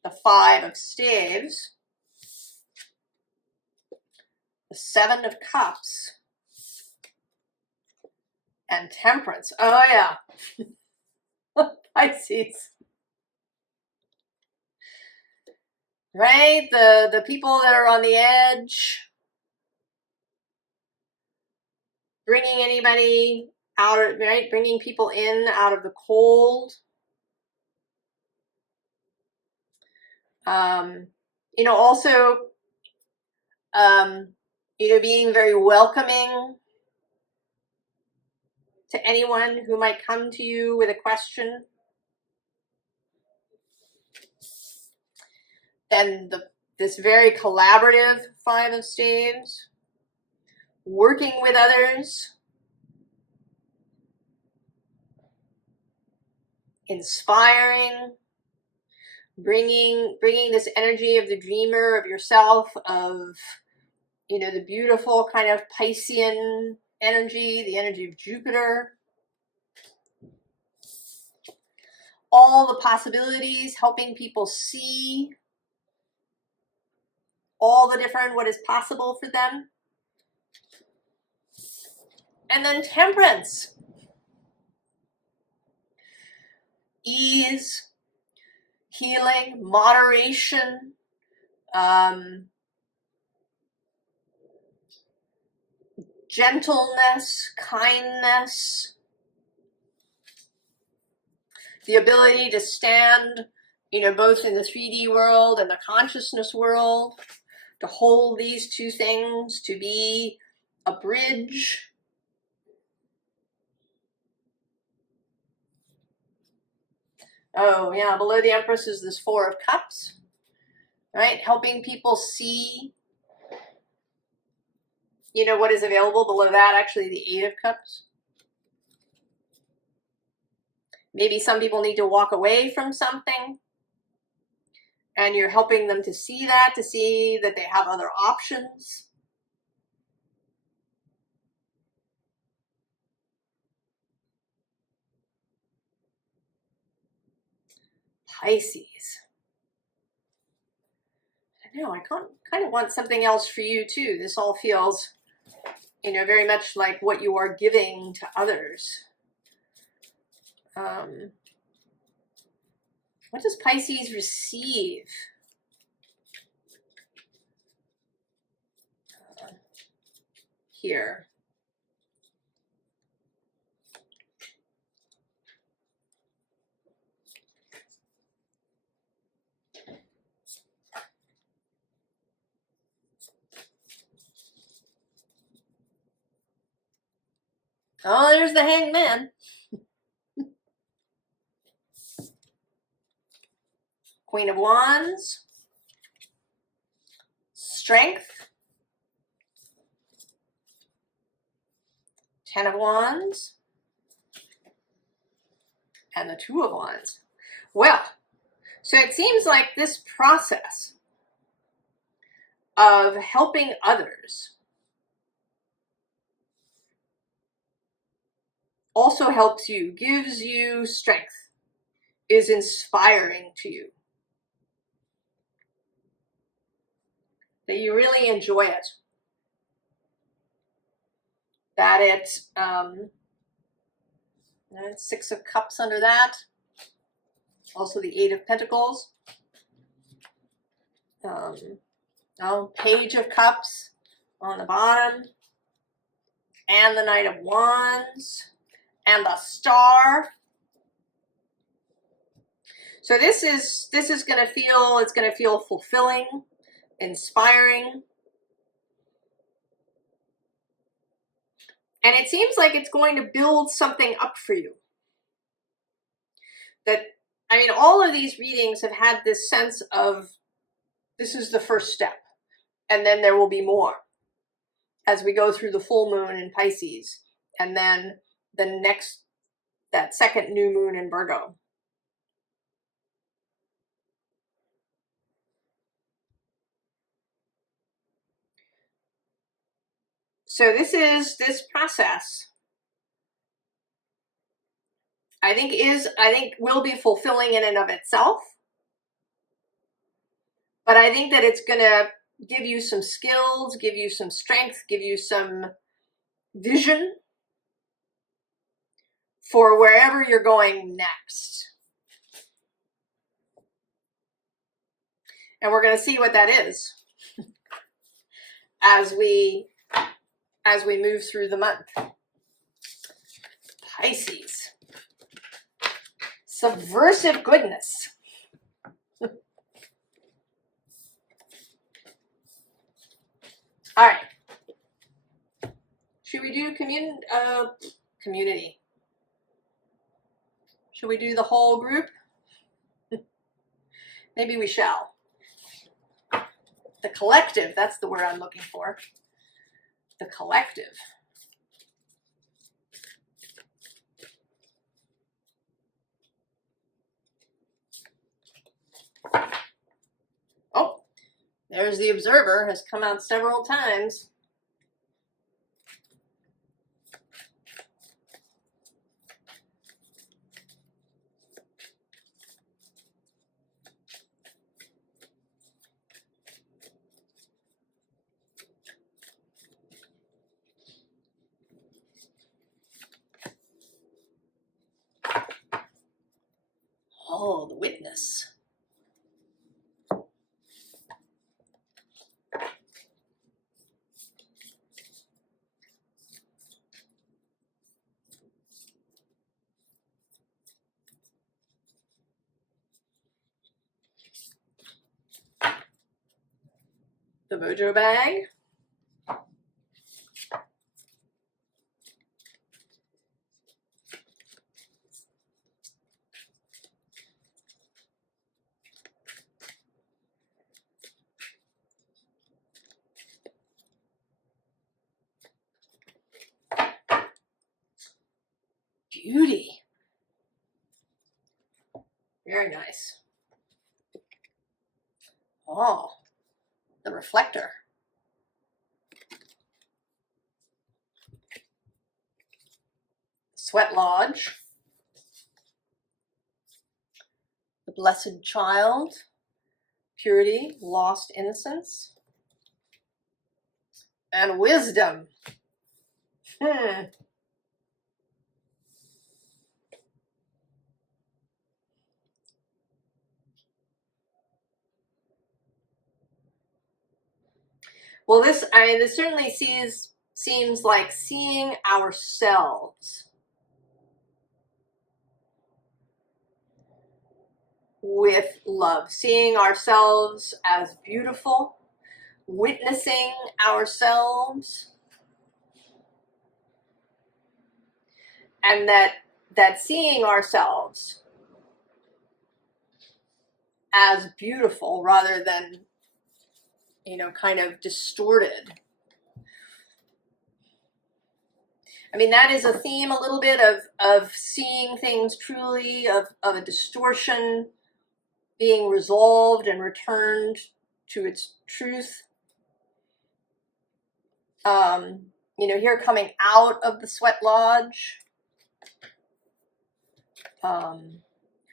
The 5 of staves. The 7 of cups. And temperance. Oh yeah. Pisces. Right? The people that are on the edge. Bringing anybody out, right? Bringing people in out of the cold. You know, also, you know, being very welcoming to anyone who might come to you with a question. Then this very collaborative 5 of staves, working with others, inspiring, bringing this energy of the dreamer, of yourself, of, you know, the beautiful kind of Piscean energy, the energy of Jupiter. all the possibilities, helping people see all the different, what is possible for them. And then Temperance. Ease, healing, moderation, gentleness, kindness, the ability to stand, both in the 3D world and the consciousness world, to hold these two things, to be a bridge. Oh yeah, below the Empress is this Four of Cups, right? Helping people see, what is available. Below that, actually, the Eight of Cups. Maybe some people need to walk away from something, and you're helping them to see that they have other options. Pisces. I know, I kind of want something else for you too. This all feels, very much like what you are giving to others. What does Pisces receive? Here. Oh, there's the Hanged Man. Queen of Wands. Strength. Ten of Wands. And the Two of Wands. Well, so it seems like this process of helping others also helps you, gives you strength, is inspiring to you. That you really enjoy it. That Six of Cups under that. Also the Eight of Pentacles. Page of Cups on the bottom. And the Knight of Wands. And the Star. So this is going to feel fulfilling, inspiring. And it seems like it's going to build something up for you. All of these readings have had this sense of, this is the first step. And then there will be more as we go through the full moon in Pisces. And then that second new moon in Virgo. So this process, I think will be fulfilling in and of itself. But I think that it's going to give you some skills, give you some strength, give you some vision for wherever you're going next. And we're going to see what that is as we move through the month. Pisces. Subversive goodness. All right. Should we do community? Should we do the whole group? Maybe we shall. The collective, that's the word I'm looking for. The collective. Oh, there's the Observer, has come out several times. Taurus. The Mojo bag. Beauty. Very nice. Oh, the reflector. Sweat Lodge. The Blessed Child. Purity, Lost Innocence. And Wisdom. Well, this certainly seems like seeing ourselves with love, seeing ourselves as beautiful, witnessing ourselves, and that seeing ourselves as beautiful rather than, you know, kind of distorted. I mean, that is a theme a little bit of seeing things truly, of a distortion being resolved and returned to its truth. You know, here coming out of the Sweat Lodge,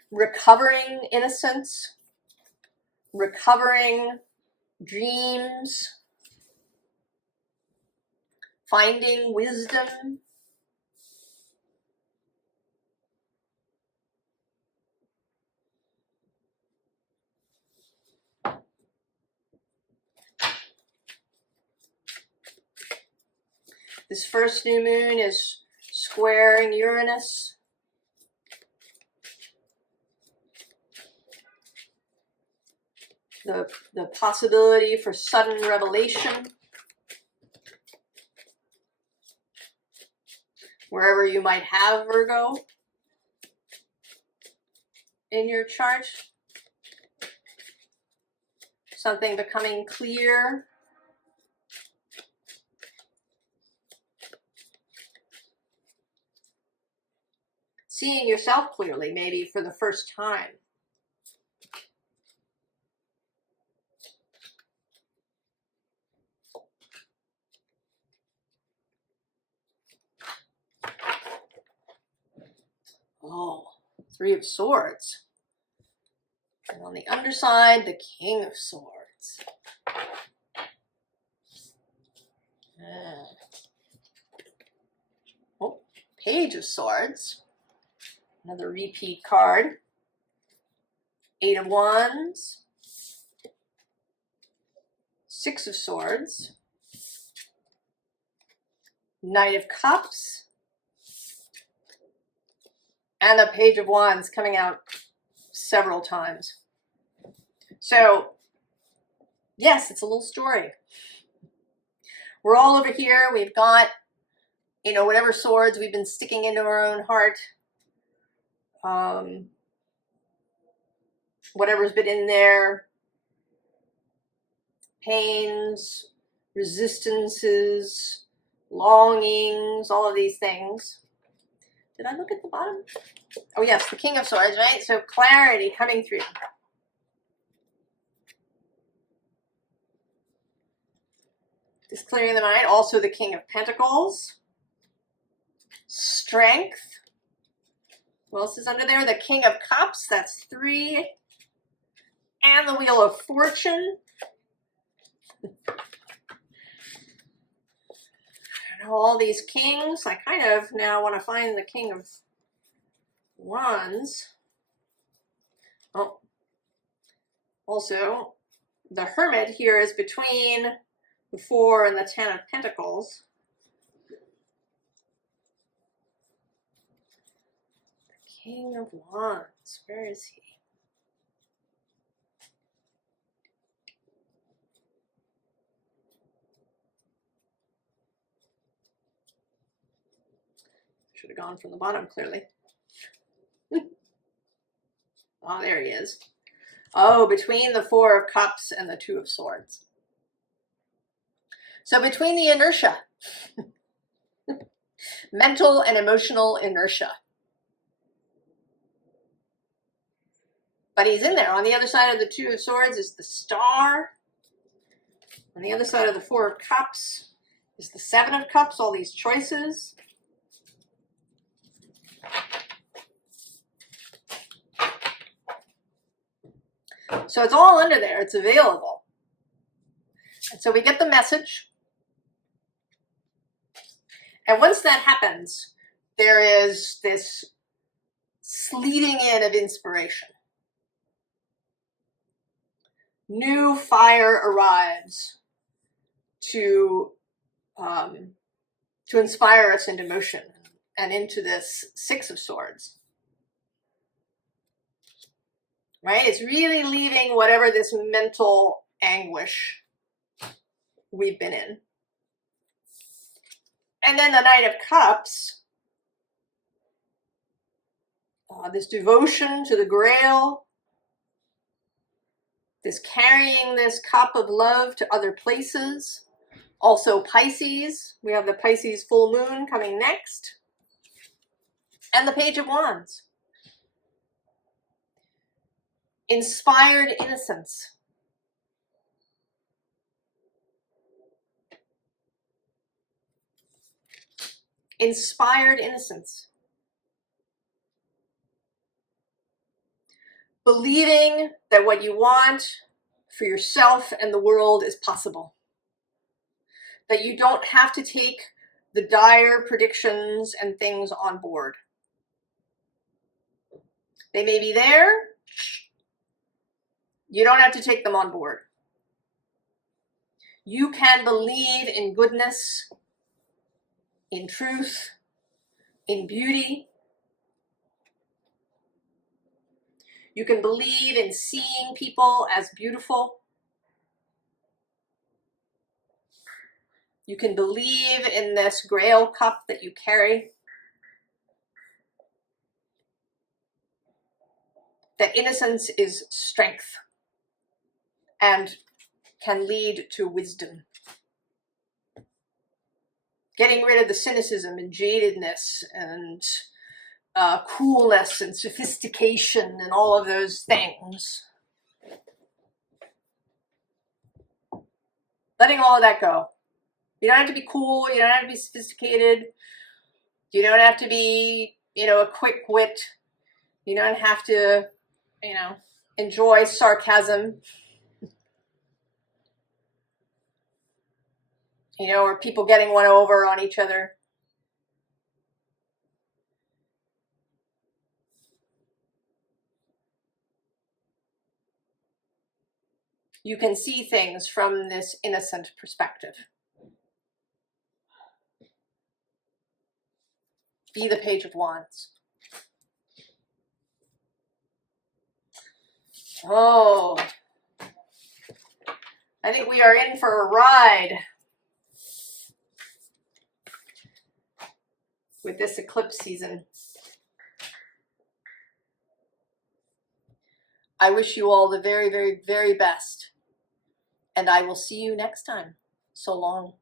recovering innocence, recovering dreams, finding wisdom. This first new moon is squaring Uranus. The possibility for sudden revelation. Wherever you might have Virgo in your chart. Something becoming clear. Seeing yourself clearly, maybe for the first time. Oh, Three of Swords. And on the underside, the King of Swords. Oh, Page of Swords. Another repeat card. Eight of Wands. Six of Swords. Knight of Cups. And a Page of Wands coming out several times. So, yes, it's a little story. We're all over here. We've got, you know, whatever swords we've been sticking into our own heart. Whatever's been in there. Pains, resistances, longings, all of these things. Did I look at the bottom? Oh yes, the King of Swords, right? So clarity coming through. Just clearing the mind. Also the King of Pentacles. Strength. What else is under there? The King of Cups, that's 3. And the Wheel of Fortune. All these kings. I kind of now want to find the King of Wands. Oh, Also, the Hermit here is between the 4 and the 10 of Pentacles. The King of Wands, where is he? Should have gone from the bottom, clearly. Oh, there he is. Oh, between the 4 of Cups and the 2 of Swords. So between the inertia, mental and emotional inertia. But he's in there. On the other side of the 2 of Swords is the Star. On the other side of the 4 of Cups is the 7 of Cups, all these choices. So it's all under there. It's available. And so we get the message. And once that happens, there is this sleeting in of inspiration. New fire arrives to inspire us into motion and into this 6 of Swords. Right? It's really leaving whatever this mental anguish we've been in. And then the Knight of Cups, this devotion to the Grail, this carrying this cup of love to other places. Also Pisces, we have the Pisces full moon coming next. And the Page of Wands. Inspired innocence. Inspired innocence. Believing that what you want for yourself and the world is possible. That you don't have to take the dire predictions and things on board. They may be there. You don't have to take them on board. You can believe in goodness, in truth, in beauty. You can believe in seeing people as beautiful. You can believe in this Grail cup that you carry. That innocence is strength and can lead to wisdom. Getting rid of the cynicism and jadedness and coolness and sophistication and all of those things. Letting all of that go. You don't have to be cool. You don't have to be sophisticated. You don't have to be, a quick wit. You don't have to, enjoy sarcasm. Or people getting one over on each other. You can see things from this innocent perspective. Be the Page of Wands. Oh, I think we are in for a ride with this eclipse season. I wish you all the very, very, very best, and I will see you next time. So long.